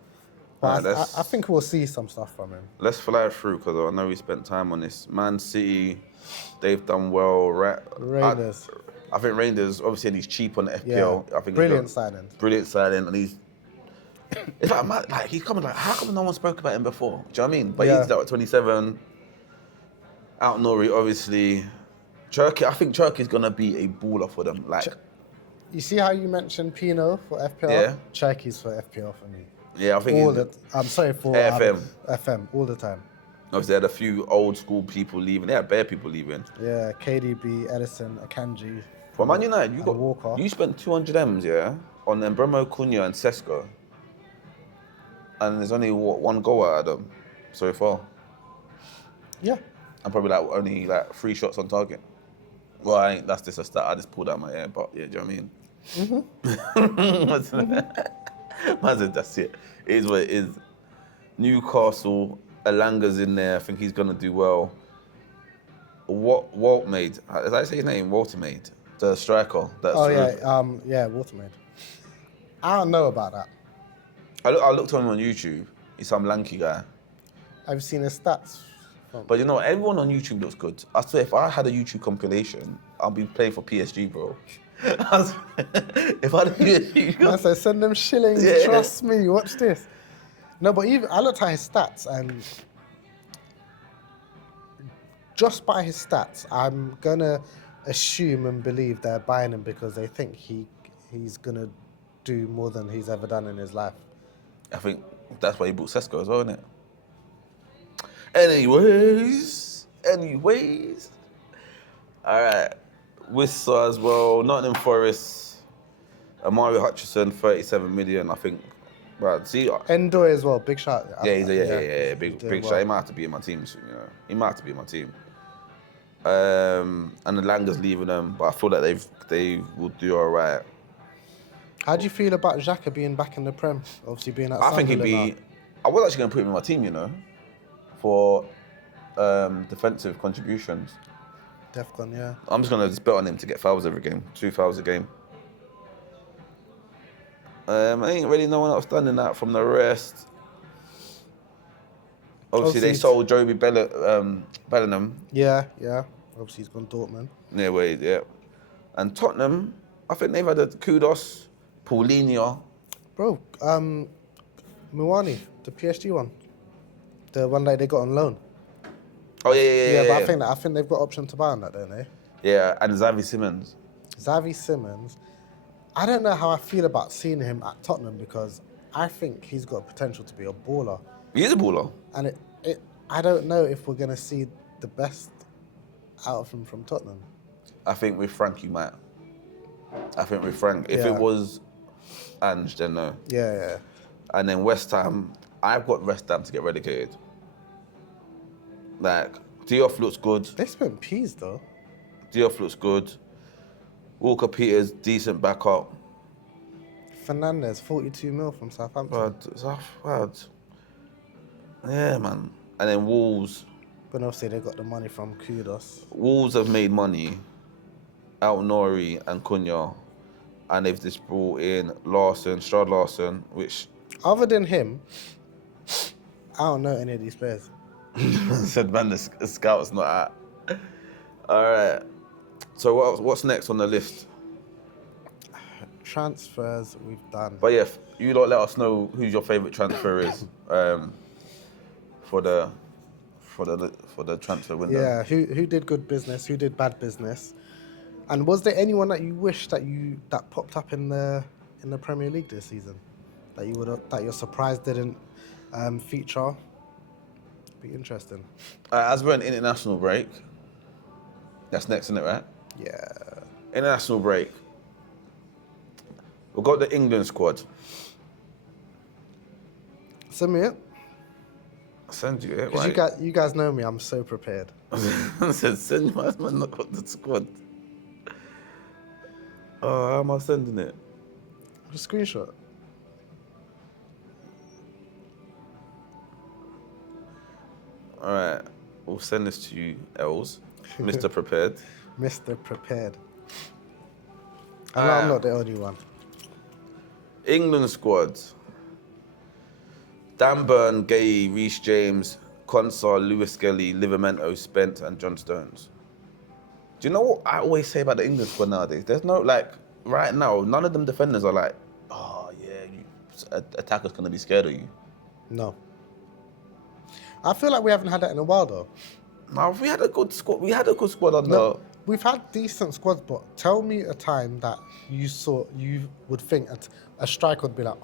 But I think we'll see some stuff from him. Let's fly through because I know we spent time on this. Man City, they've done well. Raiders. I think Rangers, obviously, he's cheap on the FPL. Yeah. I think Brilliant signing. And it's like he's coming like, how come no one spoke about him before? Do you know what I mean? But he's at 27. Out Nori, obviously. Cherki, I think Cherki's gonna be a baller for them. You see how you mentioned Pino for FPL? Yeah. Cherki's for FPL for me. Yeah, I think I'm sorry for FM. FM all the time. Obviously, they had a few old school people leaving. They had bare people leaving. Yeah, KDB, Edison, Akanji. For Man United, Walker. You spent 200 M's, on Bremo, Cunha, and Sesko. and there's only one goal out of them so far, Yeah. and probably like only like 3 shots on target. Well, that's just a stat I just pulled out my ear, but yeah, do you know what I mean? Man said that's it. It is what it is. Newcastle, Elanga's in there. I think he's gonna do well. Walt made. Did I say his name? Walter made the striker. That's Watermaid. I don't know about that. I looked on him on YouTube. He's some lanky guy. Have you seen his stats? But you know, everyone on YouTube looks good. I swear, if I had a YouTube compilation, I'd be playing for PSG, bro. If I had a YouTube, Man said, send them shillings. Yeah. Trust me. Watch this. No, but even I looked at his stats, and just by his stats, I'm gonna assume and believe they're buying him because they think he's gonna do more than he's ever done in his life. I think that's why he bought Sesko as well, isn't it? Anyways. All right. Wissa as well. Nottingham Forest. Amari Hutchison, 37 million, I think. Right, see. Endoy as well. Big shout. Yeah, he's big doing shot. well. He might have to be in my team soon, you know. He might have to be in my team. And the Langa's leaving them, but I feel like they will do all right. How do you feel about Xhaka being back in the Prem? Obviously being at I think he'd Sunderland be. I was actually going to put him in my team, you know, for defensive contributions. now. Defcon, yeah. I'm just going to bet on him to get fouls every game, 2 fouls a game. I ain't really no one else done in that from the rest. Obviously, they sold Joby Bellingham. Yeah. Obviously he's gone Dortmund. Yeah. And Tottenham, I think they've had a kudos. Paulinho. Bro, Muani, the PSG one. The one that they got on loan. Oh yeah. But I think they've got option to buy on that, don't they? Yeah, and Xavi Simons. Xavi Simons. I don't know how I feel about seeing him at Tottenham because I think he's got potential to be a baller. He is a baller. And I don't know if we're gonna see the best out of him from Tottenham. I think with Frank you might. If Yeah. it was Ange, then no. Yeah. And then West Ham, I've got West Ham to get relegated. Like, Diouf looks good. They spent peas though. Diouf looks good. Walker Peters, decent backup. Fernandez, 42 mil from Southampton. But yeah, man. And then Wolves. But obviously they got the money from Kudos. Wolves have made money. Out Nori and Cunha. And they've just brought in Strad Larson, which Other than him, I don't know any of these players. said, man, the scout's not at. All right. So what's next on the list? Transfers we've done. But yeah, you lot let us know who your favourite transfer is for the transfer window. Yeah, who did good business, who did bad business, and was there anyone that you wish that popped up in the Premier League this season that you're surprised didn't feature? Be interesting. As we're in international break, that's next, isn't it, right? Yeah. International break. We've got the England squad. Send me it. I'll send you it. Because you guys know me, I'm so prepared. I said, send my man, not got the squad. Oh, how am I sending it? Just screenshot. All right, we'll send this to you, Ellz, Mr. Prepared. Mr. Prepared. I know I'm not the only one. England squad. Dan Burn, Gay, Reece James, Konsa, Lewis Skelly, Livramento, Spence, and John Stones. Do you know what I always say about the England squad nowadays? There's no, right now, none of them defenders are like, oh yeah, attacker's gonna be scared of you. No. I feel like we haven't had that in a while though. No, we had a good squad. We had a good squad on No, we've had decent squads, but tell me a time that you would think a striker would be like,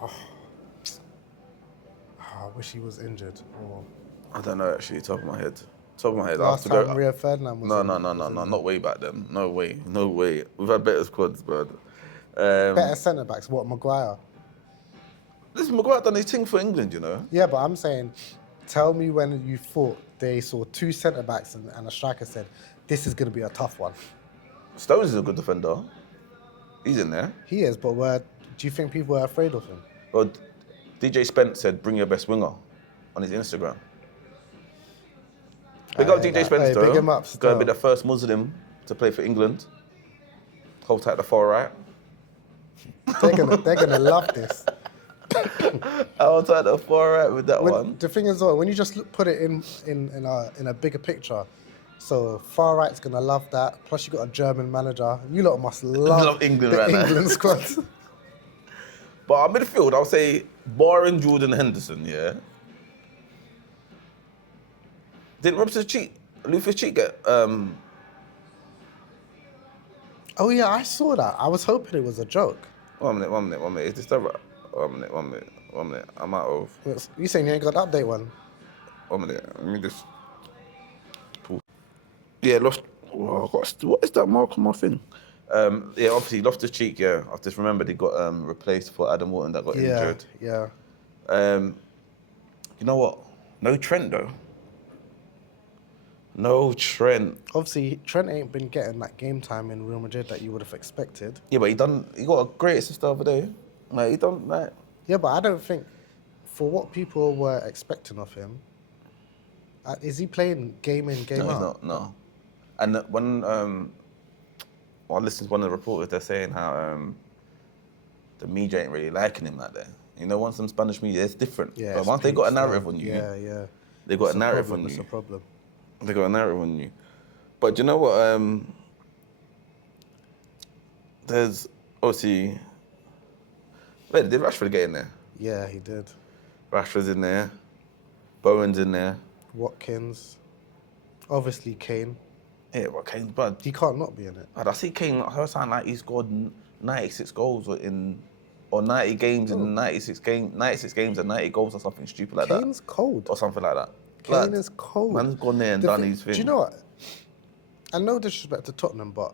I wish he was injured. Or I don't know actually, top of my head. last time Rio Ferdinand was No, not way back then. No way. We've had better squads, bro. Better centre backs. What, Maguire? Listen, Maguire done his thing for England, you know. Yeah, but I'm saying, tell me when you thought they saw two centre backs and a striker said, this is going to be a tough one. Stones is a good defender. He's in there. He is, but do you think people are afraid of him? Well, DJ Spence said, "Bring your best winger," on his Instagram. Big up DJ Spence, though. Big him up. Going to be the first Muslim to play for England. Hold tight the far right. They're gonna love this. Hold tight the far right with that one. The thing is, though, when you just put it in a bigger picture, so far right's gonna love that. Plus, you got a German manager. You lot must love England the right now. England squad. But our midfield, I'll say, barring Jordan Henderson, yeah. Did Loftus Cheek get? Oh yeah, I saw that. I was hoping it was a joke. 1 minute. Is this the right? 1 minute. I'm out of. You saying you ain't got the update one? 1 minute. Let me just. Pull. Yeah, lost. Oh, what is that mark on my thing? Yeah, obviously Loftus Cheek. Yeah, I've just remembered he got replaced for Adam Wharton that got injured. Yeah. You know what? No Trent though. No Trent. Obviously, Trent ain't been getting that game time in Real Madrid that you would have expected. Yeah, but he got a great assist the other day. Like, he done like. Yeah, but I don't think, for what people were expecting of him, is he playing game in, game No, out? he's not. No. And when I listened to one of the reporters, they're saying how the media ain't really liking him out there. You know, once some Spanish media, it's different. Yeah, but it's once they got a peaks, narrative yeah. on you, Yeah. they got It's a narrative problem, on It's you. a problem. They got a narrative on you. But do you know what? There's obviously. Wait, did Rashford get in there? Yeah, he did. Rashford's in there. Bowen's in there. Watkins. Obviously, Kane. Yeah, but Kane's bad. He can't not be in it. I see Kane. I heard something like he scored 96 goals or 90 games in 96 games and 90 goals or something stupid like that. Kane's cold. Or something like that. Kane is cold. Man's gone there and done his thing. Do you know what? And no disrespect to Tottenham, but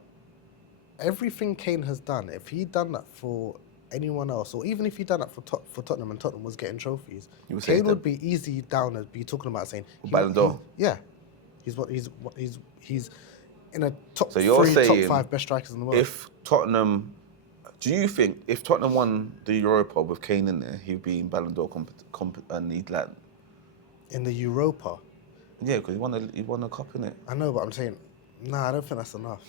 everything Kane has done, if he'd done that for anyone else, or even if he'd done that for Tottenham and Tottenham was getting trophies, Kane would be easy down and be talking about saying Ballon d'Or. Yeah, he's in a top So you're 3, saying top 5 best strikers in the world. Do you think if Tottenham won the Europa with Kane in there, he'd be in Ballon d'Or and he'd like? In the Europa. Yeah, because he won a cup in it. I know, but I'm saying, I don't think that's enough.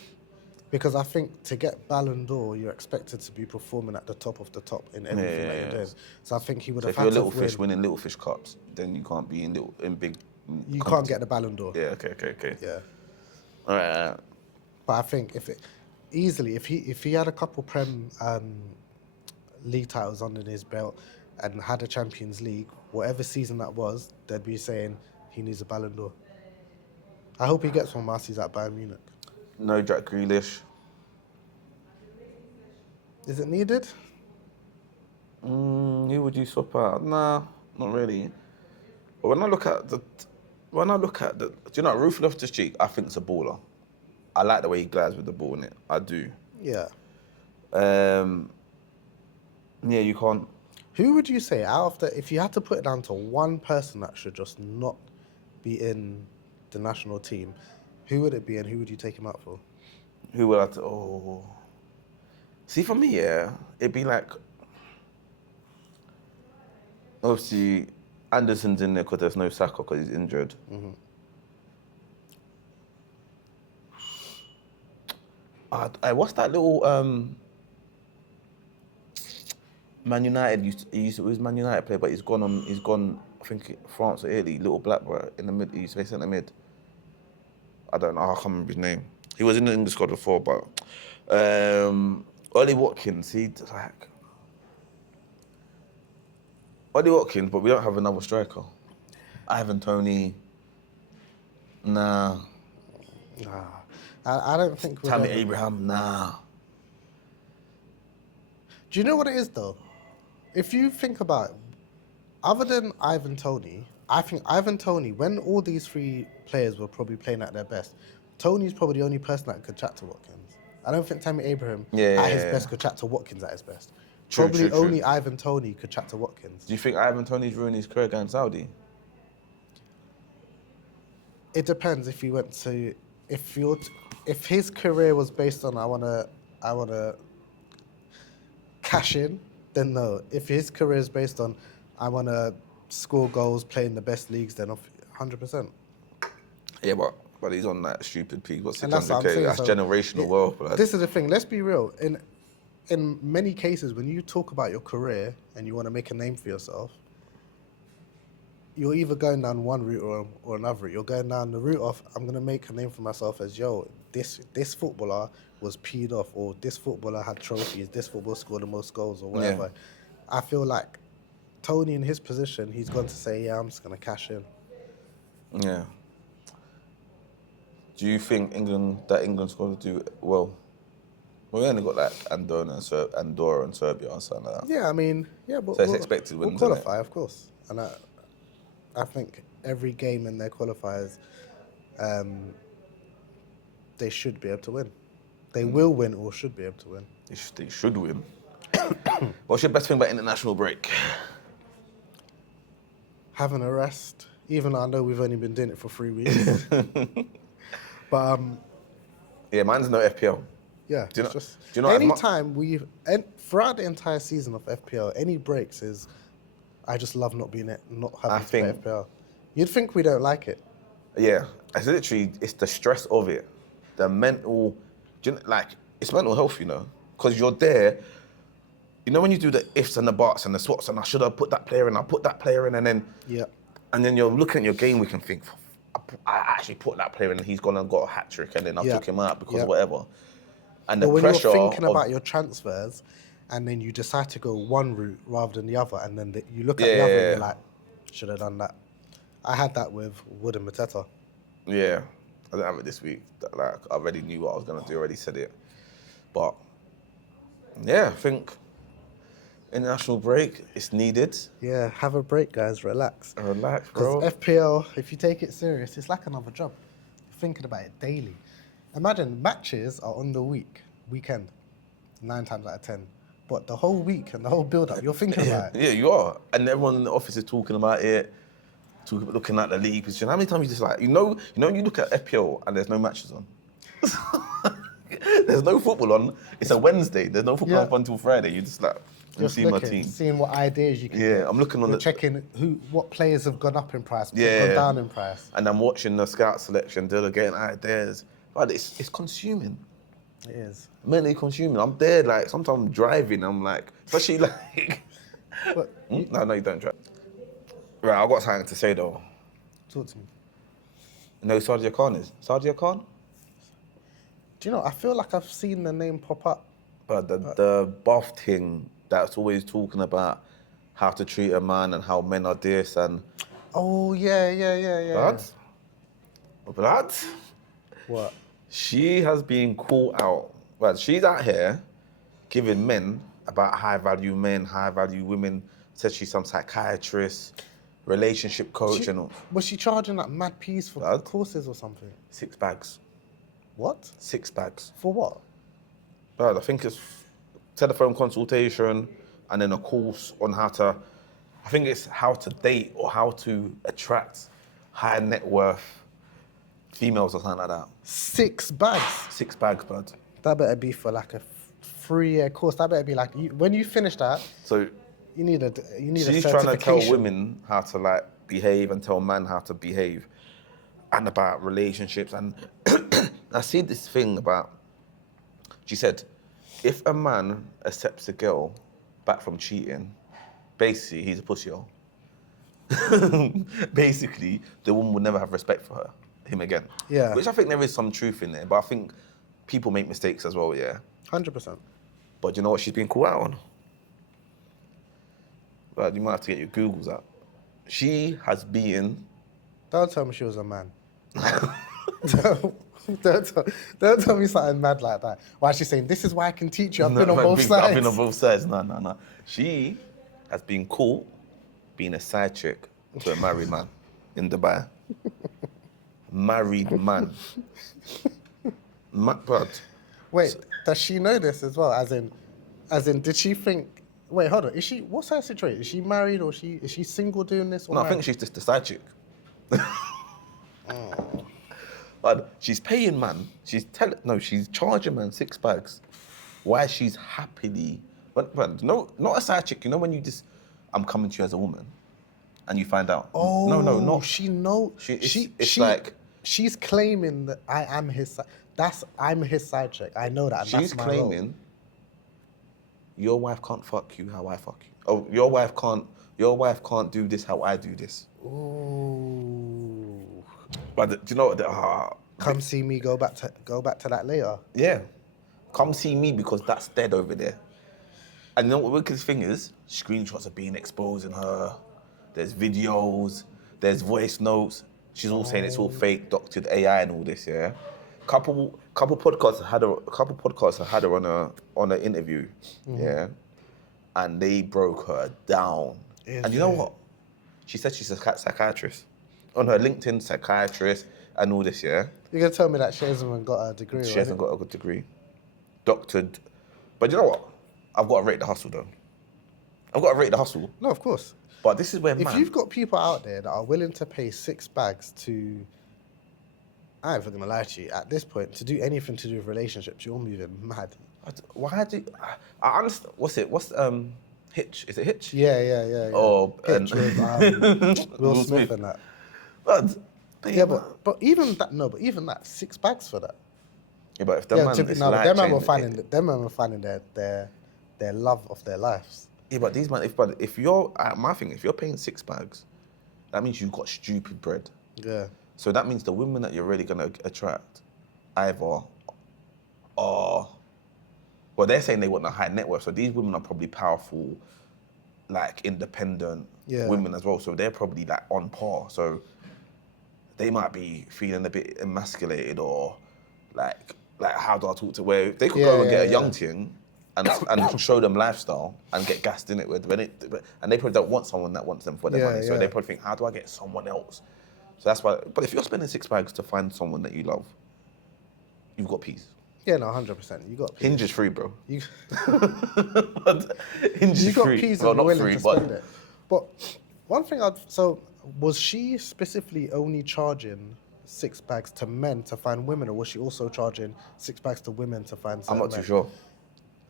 Because I think to get Ballon d'Or, you're expected to be performing at the top of the top in everything that you're doing. So I think he would So have if had you're to little fish win. winning little fish cups, then you can't be in big. You can't get the Ballon d'Or. Yeah. Okay. Yeah. All right. But I think if he had a couple Prem league titles under his belt and had a Champions League, whatever season that was, they'd be saying he needs a Ballon d'Or. I hope he gets one whilst he's at Bayern Munich. No Jack Grealish. Is it needed? Who would you swap out? Nah, not really. But when I look at the, do you know, Ruth Loftus-Cheek, I think it's a baller. I like the way he glides with the ball in it. I do. Yeah. Yeah, you can't. Who would you say if you had to put it down to one person that should just not be in the national team, who would it be and who would you take him out for? Who would I? See, for me, yeah, it'd be like. Obviously, Anderson's in there because there's no Saka because he's injured. Mm-hmm. What's that little Man United? He was Man United player, but he's gone. I think France or Italy. Little black boy in the mid. He used to play centre mid. I don't know. I can't remember his name. He was in the English squad before, but Ollie Watkins. He's like Ollie Watkins, but we don't have another striker. Ivan Toney. Nah. I don't think. Tammy Abraham. Nah. Do you know what it is though? If you think about it, other than Ivan Toney, I think Ivan Toney, when all these 3 players were probably playing at their best, Tony's probably the only person that could chat to Watkins. I don't think Tammy Abraham at his best could chat to Watkins at his best. Probably only Ivan Toney could chat to Watkins. Do you think Ivan Toney's ruined his career going Saudi? It depends if he went to, if his career was based on I wanna cash in, then no. If his career is based on I wanna score goals, play in the best leagues, then 100%. Yeah, but he's on that stupid peak. What's And that's what I'm 600k? saying. That's So generational wealth, blood. This is the thing. Let's be real. In many cases, when you talk about your career and you want to make a name for yourself, you're either going down one route or another route. You're going down the route of I'm gonna make a name for myself as this footballer was peed off, or this footballer had trophies, this footballer scored the most goals, or whatever. Yeah. I feel like Tony in his position, he's going to say, yeah, I'm just gonna cash in. Yeah. Do you think England's going to do well? We only got like Andorra and Serbia or something like that. Yeah, I mean, yeah, but So it's expected we'll wins, isn't it? qualify, of course. And I think every game in their qualifiers, they should be able to win. They will win or should be able to win. They should win. What's your best thing about international break? Having a rest, even though I know we've only been doing it for 3 weeks. But Yeah, mine's no FPL. yeah, Do you it's know- just do you know as anytime throughout the entire season of FPL, any breaks is, I just love not having to play FPL. You'd think we don't like it. Yeah, it's the stress of it, the mental, it's mental health, because you're there. You know when you do the ifs and the buts and the swaps, and I should have put that player in, I put that player in, and then you're looking at your game week and think, I actually put that player in, and he's gone and got a hat trick, and then I took him out because of whatever. And the But when pressure you're thinking about your transfers, and then you decide to go one route rather than the other, and then you look at the other and you're like, should have done that. I had that with Wood and Mateta. Yeah, I didn't have it this week. I already knew what I was gonna do. Already said it, but yeah, I think international break is needed. Yeah, have a break, guys. Relax. Relax, bro. Because FPL, if you take it serious, it's like another job. You're thinking about it daily. Imagine matches are on the weekend, 9 times out of 10. But the whole week and the whole build-up, you're thinking about it. Yeah, you are, and everyone in the office is talking about it. Looking at the league, because how many times you just you look at FPL and there's no matches on. There's no football on. It's a Wednesday. There's no football up until Friday. You just see my team. Seeing what ideas you can Yeah, get. I'm looking on You're checking what players have gone up in price, what Yeah. have gone down in price. And I'm watching the scout selection. They're getting ideas. But it's consuming. It is. Mentally consuming. I'm there, sometimes I'm driving. I'm especially But No, you don't drive. Right, I've got something to say though. talk to me. You know who Sadia Khan is? Sadia Khan? Do you know, I feel like I've seen the name pop up. But the buff thing that's always talking about how to treat a man and how men are this and Oh, yeah. blood. What? She has been caught out. Well, she's out here giving men about high value men, high value women. Said she's some psychiatrist, relationship coach, and all. Was she charging like mad peas for Blood. courses or something? 6 bags. What? 6 bags. For what? Blood, I think it's telephone consultation and then a course on how to date or how to attract high net worth females or something like that. 6 bags? 6 bags, blood. That better be for like a 3-year course. That better be like, when you finish that, So you need a she's trying to tell certification. women how to behave and tell men how to behave and about relationships. And I see this thing about, she said, if a man accepts a girl back from cheating, basically he's a pussy hole. Basically, the woman would never have respect for him again. Yeah. Which I think there is some truth in there, but I think people make mistakes as well, yeah. 100%. But you know what she's been caught out on? Well, you might have to get your Googles out. She has beaten. Don't tell me she was a man. don't tell me something mad like that. Why is she saying, this is why I can teach you, I've been on both sides? I've been on both sides. No. She has been caught being a side chick to a married man in Dubai. Married man. But Wait, does she know this as well? As in, did she think Wait, hold on. Is she? What's her situation? Is she married or is she single doing this? Or No, I married? think she's just the side chick. But she's paying man. She's charging man 6 bags. Why she's happily, but no, not a side chick. You know when you just, I'm coming to you as a woman, and you find out. Oh, no, not. She know. It's like she's claiming that I am his. I'm his side chick. I know that. And she's that's my claiming. role. Your wife can't fuck you how I fuck you. Oh, your wife can't do this how I do this. Ooh. But do you know what? Come see me. Go back to that later. Yeah. Come see me because that's dead over there. And you know what the wickedest thing is? Screenshots are being exposed in her. There's videos, there's voice notes. She's all saying it's all fake, doctored AI and all this, yeah? Couple podcasts had her on an interview, yeah? And they broke her down. And you know what? She said she's a psychiatrist. On her LinkedIn, psychiatrist and all this, yeah? You're going to tell me that she hasn't got a degree, She hasn't got a good degree. Doctored. But you know what? I've got to rate the hustle, though. I've got to rate the hustle. No, of course. But this is where, If you've got people out there that are willing to pay 6 bags to, I ain't even gonna lie to you, at this point, to do anything to do with relationships, you're moving mad. Why do I understand? What's Hitch? Is it Hitch? Yeah. Or Hitch with Will Smith and that. But But even that, 6 bags for that. yeah, but if the man is them life man were changing, finding their love of their lives. yeah, but these man, if you're my thing, if you're paying 6 bags, that means you've got stupid bread. Yeah. So that means the women that you're really gonna attract, either are, well, they're saying they want a high net worth. So these women are probably powerful, like independent women as well. So they're probably like on par. So they might be feeling a bit emasculated or like how do I talk to where they could go and get a young thing and show them lifestyle and get gassed in it with and they probably don't want someone that wants them for their money. So they probably think, how do I get someone else? So that's why. But if you're spending 6 bags to find someone that you love, you've got peace. Yeah, no, 100%. You got peace. Hinge is free, bro. You, Hinge you is got free. peace Well, and not willing free, to spend it. But one thing so was she specifically only charging 6 bags to men to find women, or was she also charging 6 bags to women to find I'm not men? too sure.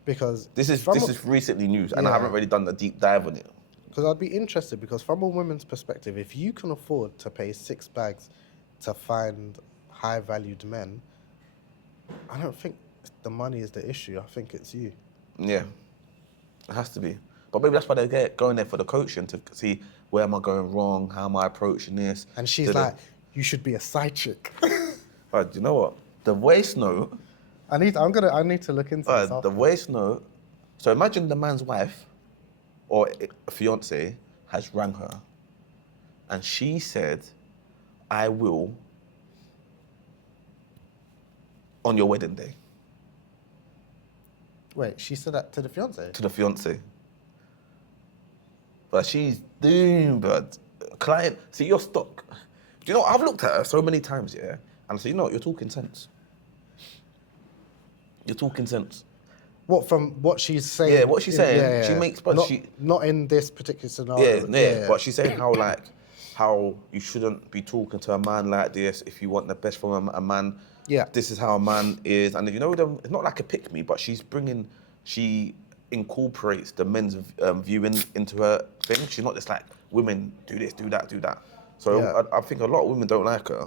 Because This is recently news, and I haven't really done the deep dive on it. Because I'd be interested, because from a woman's perspective, if you can afford to pay 6 bags to find high-valued men, I don't think the money is the issue. I think it's you. Yeah, it has to be. But maybe that's why they're going there for the coaching to see where am I going wrong, how am I approaching this. And she's like, you should be a side chick. But you know what? The voice note. I need to look into this. The voice note. So imagine the man's wife or a fiance has rang her, and she said, "I will on your wedding day." Wait, she said that to the fiance? To the fiance. But she's doomed, but client, see your stock. Do you know, I've looked at her so many times, yeah, and I say, you know what, you're talking sense. You're talking sense. What, from what she's saying? Yeah, what she's saying, she makes, but not in this particular scenario. Yeah. But she's saying how you shouldn't be talking to a man like this if you want the best from a man. Yeah. This is how a man is, and you know, it's not like a pick me, but she incorporates the men's viewing into her thing. She's not just like, women do this, do that, do that. So I think a lot of women don't like her,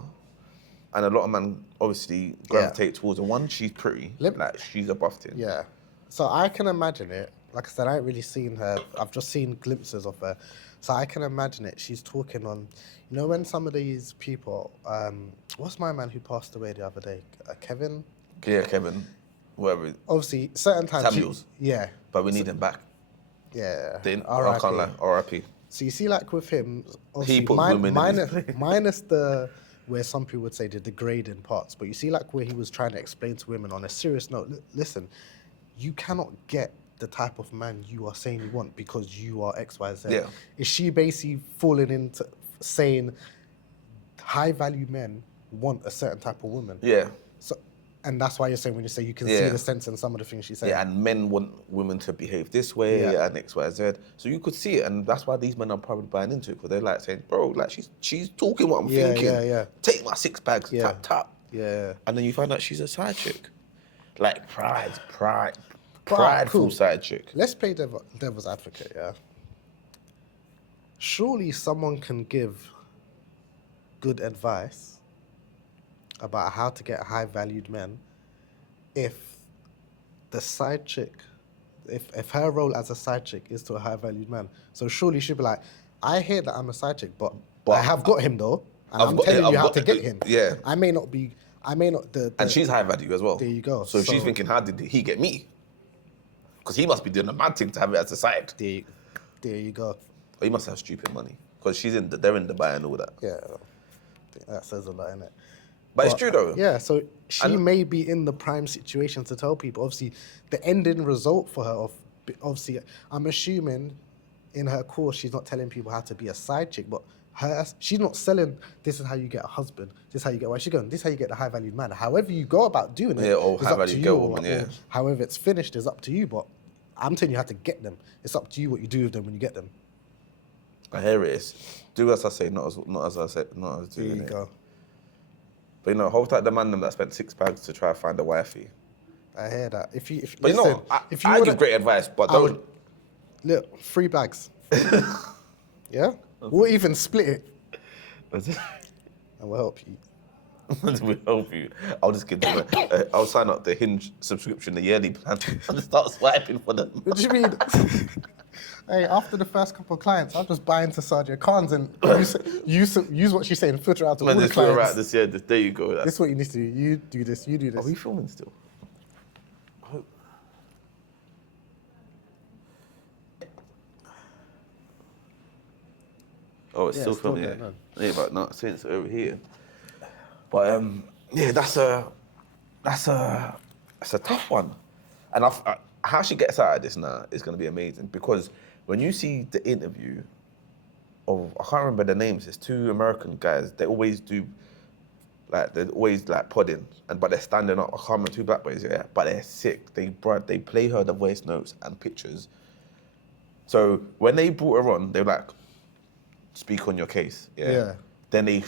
and a lot of men obviously gravitate towards her. One, she's pretty, like she's a buff thing. Yeah. So I can imagine it. Like I said, I ain't really seen her. I've just seen glimpses of her. So I can imagine it. She's talking on, you know, when some of these people, what's my man who passed away the other day? Kevin? Yeah, Kevin. Whatever. Obviously, certain times. Samuels. Yeah. But we need him back. Yeah. I can't lie. R.I.P. So you see, like with him, obviously, He put women in his place. minus the, where some people would say the degrading parts, but you see, like where he was trying to explain to women on a serious note, listen, you cannot get the type of man you are saying you want because you are X, Y, Z. Yeah. Is she basically falling into saying high value men want a certain type of woman? Yeah. So And that's why you're saying when you say you can see Yeah. the sense in some of the things she said. Yeah, and men want women to behave this way Yeah. and X, Y, Z. So you could see it, and that's why these men are probably buying into it, because they're like saying, bro, like she's talking what I'm Yeah, thinking. yeah. Take my 6 bags, Yeah. tap. Yeah. And then you find out she's a side chick. Like But, prideful cool. side chick. Let's play devil's advocate, yeah? Surely someone can give good advice about how to get high-valued men if the side chick, if her role as a side chick is to a high-valued man. So surely she'd be like, I hear that I'm a side chick, but I have got him though, and I'm telling you how to get him. Yeah. I may not. And she's high value as well. There you go. So she's thinking, how did he get me? Because he must be doing a mad thing to have it as a side. There you go. Or he must have stupid money. Because they're in Dubai and all that. Yeah, that says a lot, innit? But it's true though. Yeah, so she may be in the prime situation to tell people. Obviously, the ending result for her obviously, I'm assuming in her course she's not telling people how to be a side chick, but she's not selling. This is how you get a husband. This is how you get. Why she's going? This is how you get the high valued man. However you go about doing it, or it's high up to value you. girl woman. Yeah. However it's finished is up to you. But I'm telling you how to get them. It's up to you what you do with them when you get them. I hear it is. Do as I say, not as I say, not as do. There you go. But hold tight the man them that spent 6 bags to try and find a wifey. I hear that. But listen, I give great advice, but don't. Look, 3 bags. Yeah? We'll even split it and we'll help you. We help you. I'll just give them I'll sign up the Hinge subscription, the yearly plan, and start swiping for them. What do you mean? Hey, after the first couple of clients, I'll just buy into Sadia Khan's and use what she's saying, filter out to all the clients. There you go. This is what you need to do. You do this, you do this. Are we filming still? I hope. Oh, it's still filming. going on. Yeah, but not since over here. But yeah, that's a tough one. And how she gets out of this now is going to be amazing, because when you see the interview of, I can't remember their names, it's 2 American guys. They always do, they're always podding, but they're standing up. I can't remember 2 black boys, yeah, but they're sick. They play her the voice notes and pictures. So when they brought her on, they were like, speak on your case, yeah. Then they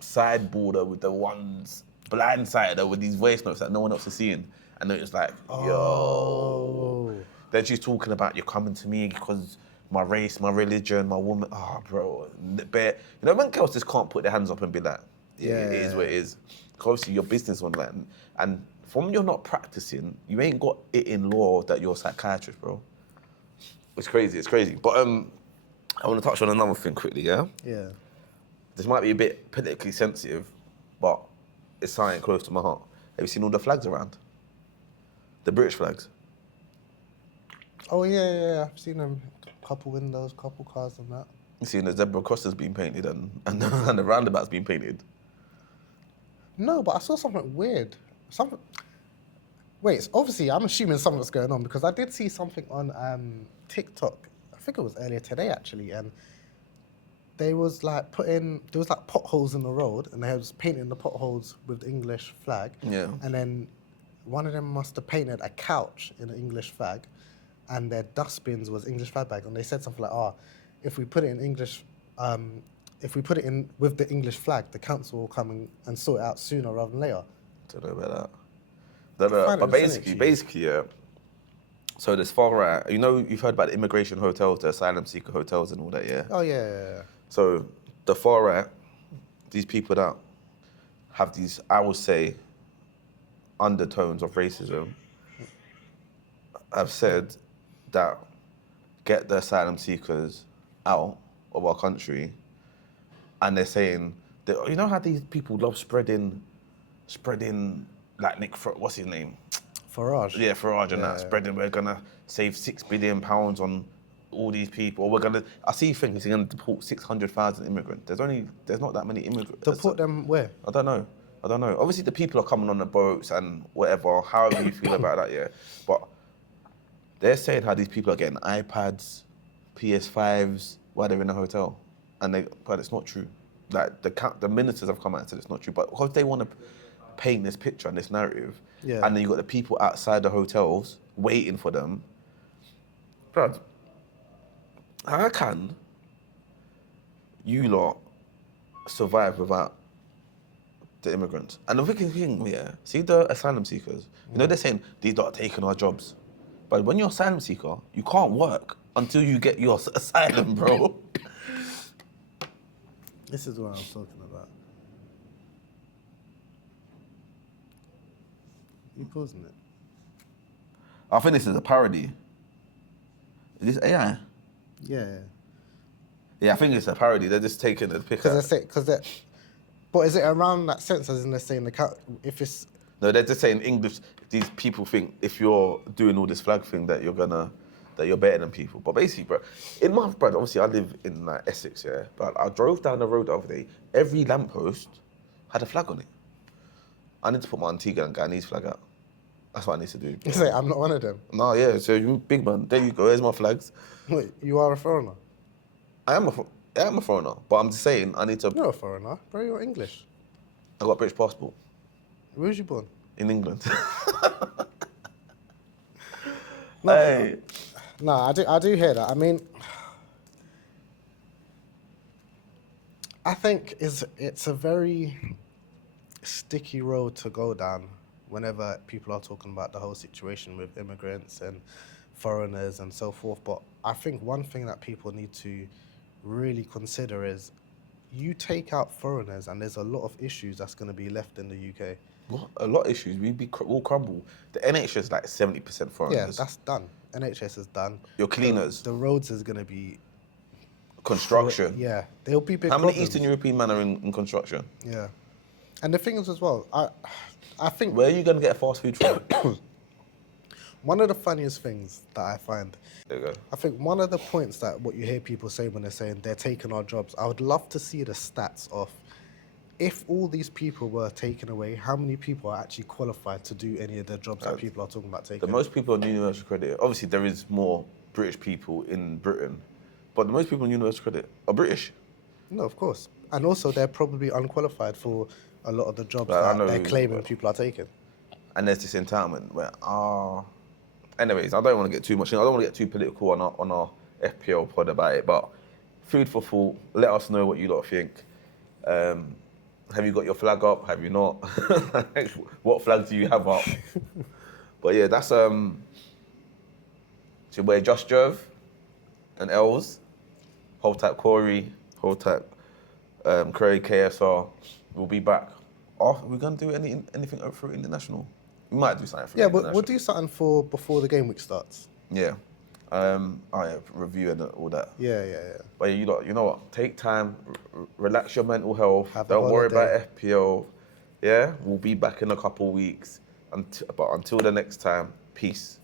sideboard her with the ones, blindsided her with these voice notes that no one else is seeing. And then it's like, yo. Then she's talking about, you're coming to me because my race, my religion, my woman. Oh, bro. When girls just can't put their hands up and be like, yeah, it is what it is. Because obviously your business online. And from you're not practicing, you ain't got it in law that you're a psychiatrist, bro. It's crazy. But I want to touch on another thing quickly, yeah? Yeah. This might be a bit politically sensitive, but it's something close to my heart. Have you seen all the flags around? The British flags. Oh, yeah. I've seen them. Couple windows, couple cars and that. You seen the zebra crossers being painted and the roundabouts being painted? No, but I saw something weird. Wait, obviously, I'm assuming something's going on, because I did see something on TikTok. I think it was earlier today, actually, and there was potholes in the road, and they was painting the potholes with the English flag. Yeah. And then one of them must have painted a couch in an English flag, and their dustbins was English flag bags, and they said something like, if we put it in English, if we put it in with the English flag, the council will come and sort it out sooner rather than later. Don't know about that. But basically, yeah. So this far right, you've heard about the immigration hotels, the asylum seeker hotels and all that, yeah? Oh, yeah. So the far right, these people that have these, I would say, undertones of racism, have said that get the asylum seekers out of our country, and they're saying that, you know how these people love spreading like Nick, what's his name? Farage. Yeah, Farage and that, spreading, we're gonna save £6 billion on all these people. I see things, he's gonna deport 600,000 immigrants. There's not that many immigrants. Deport them where? I don't know. Obviously the people are coming on the boats and whatever, however you feel about that, yeah. But they're saying how these people are getting iPads, PS5s while they're in a hotel. But it's not true. Like the ministers have come out and said it's not true. But because they want to paint this picture and this narrative, Yeah. And then you got the people outside the hotels waiting for them. Brad, how can you lot survive without the immigrants? And the wicked thing, yeah, see the asylum seekers, you know they're saying these lot are taking our jobs. But when you're an asylum seeker, you can't work until you get your asylum, bro. This is what I was talking about. You pausing it? I think this is a parody. Is this AI? Yeah. Yeah, I think it's a parody. They're just taking the pick out. But is it around that sense as in they're saying if it's No, they're just saying English. These people think if you're doing all this flag thing that you're better than people. But basically, bro, in my brother, obviously I live in Essex, yeah. But I drove down the road the other day. Every lamppost had a flag on it. I need to put my Antigua and Guyanese flag out. That's what I need to do. you say I'm not one of them? No, yeah. So you big man. There you go. There's my flags. Wait, you are a foreigner? I am a foreigner, but I'm just saying I need to. You're a foreigner, bro. You're English. I got a British passport Where was you born? in England. No, Hey. no, I do hear that. I mean, I think it's a very sticky road to go down whenever people are talking about the whole situation with immigrants and foreigners and so forth. But I think one thing that people need to really consider is you take out foreigners and there's a lot of issues that's going to be left in the UK. What? A lot of issues. We'll crumble. The NHS is like 70% foreigners. Yeah, that's done. NHS is done. Your cleaners. The roads is going to be... Construction. Yeah, there'll be big How many problems. Eastern European men are in construction? Yeah. And the thing is as well, I think Where are you going to get fast food from? one of the funniest things that I find, There you go. I think one of the points that what you hear people say when they're saying they're taking our jobs, I would love to see the stats of if all these people were taken away, how many people are actually qualified to do any of the jobs that people are talking about taking? The most people on universal credit, obviously there is more British people in Britain, but the most people on universal credit are British. No, of course. And also they're probably unqualified for a lot of the jobs Like, I that know they're who- claiming people are taking. And there's this entitlement where, anyways, I don't want to get too much, I don't want to get too political on our FPL pod about it, but food for thought, let us know what you lot think. Have you got your flag up? Have you not? What flag do you have up? But yeah, that's so we're Just Jerv and Ellz, hold type Corey, hold type Curry, KSR. We'll be back. Oh, we're gonna do anything for international? We might do something for Yeah, international. we'll do something for before the game week starts. Yeah. Review and all that. Yeah. But you know what? Take time, relax your mental health. Have a Don't worry holiday. about FPL. Yeah, we'll be back in a couple of weeks. But until the next time, peace.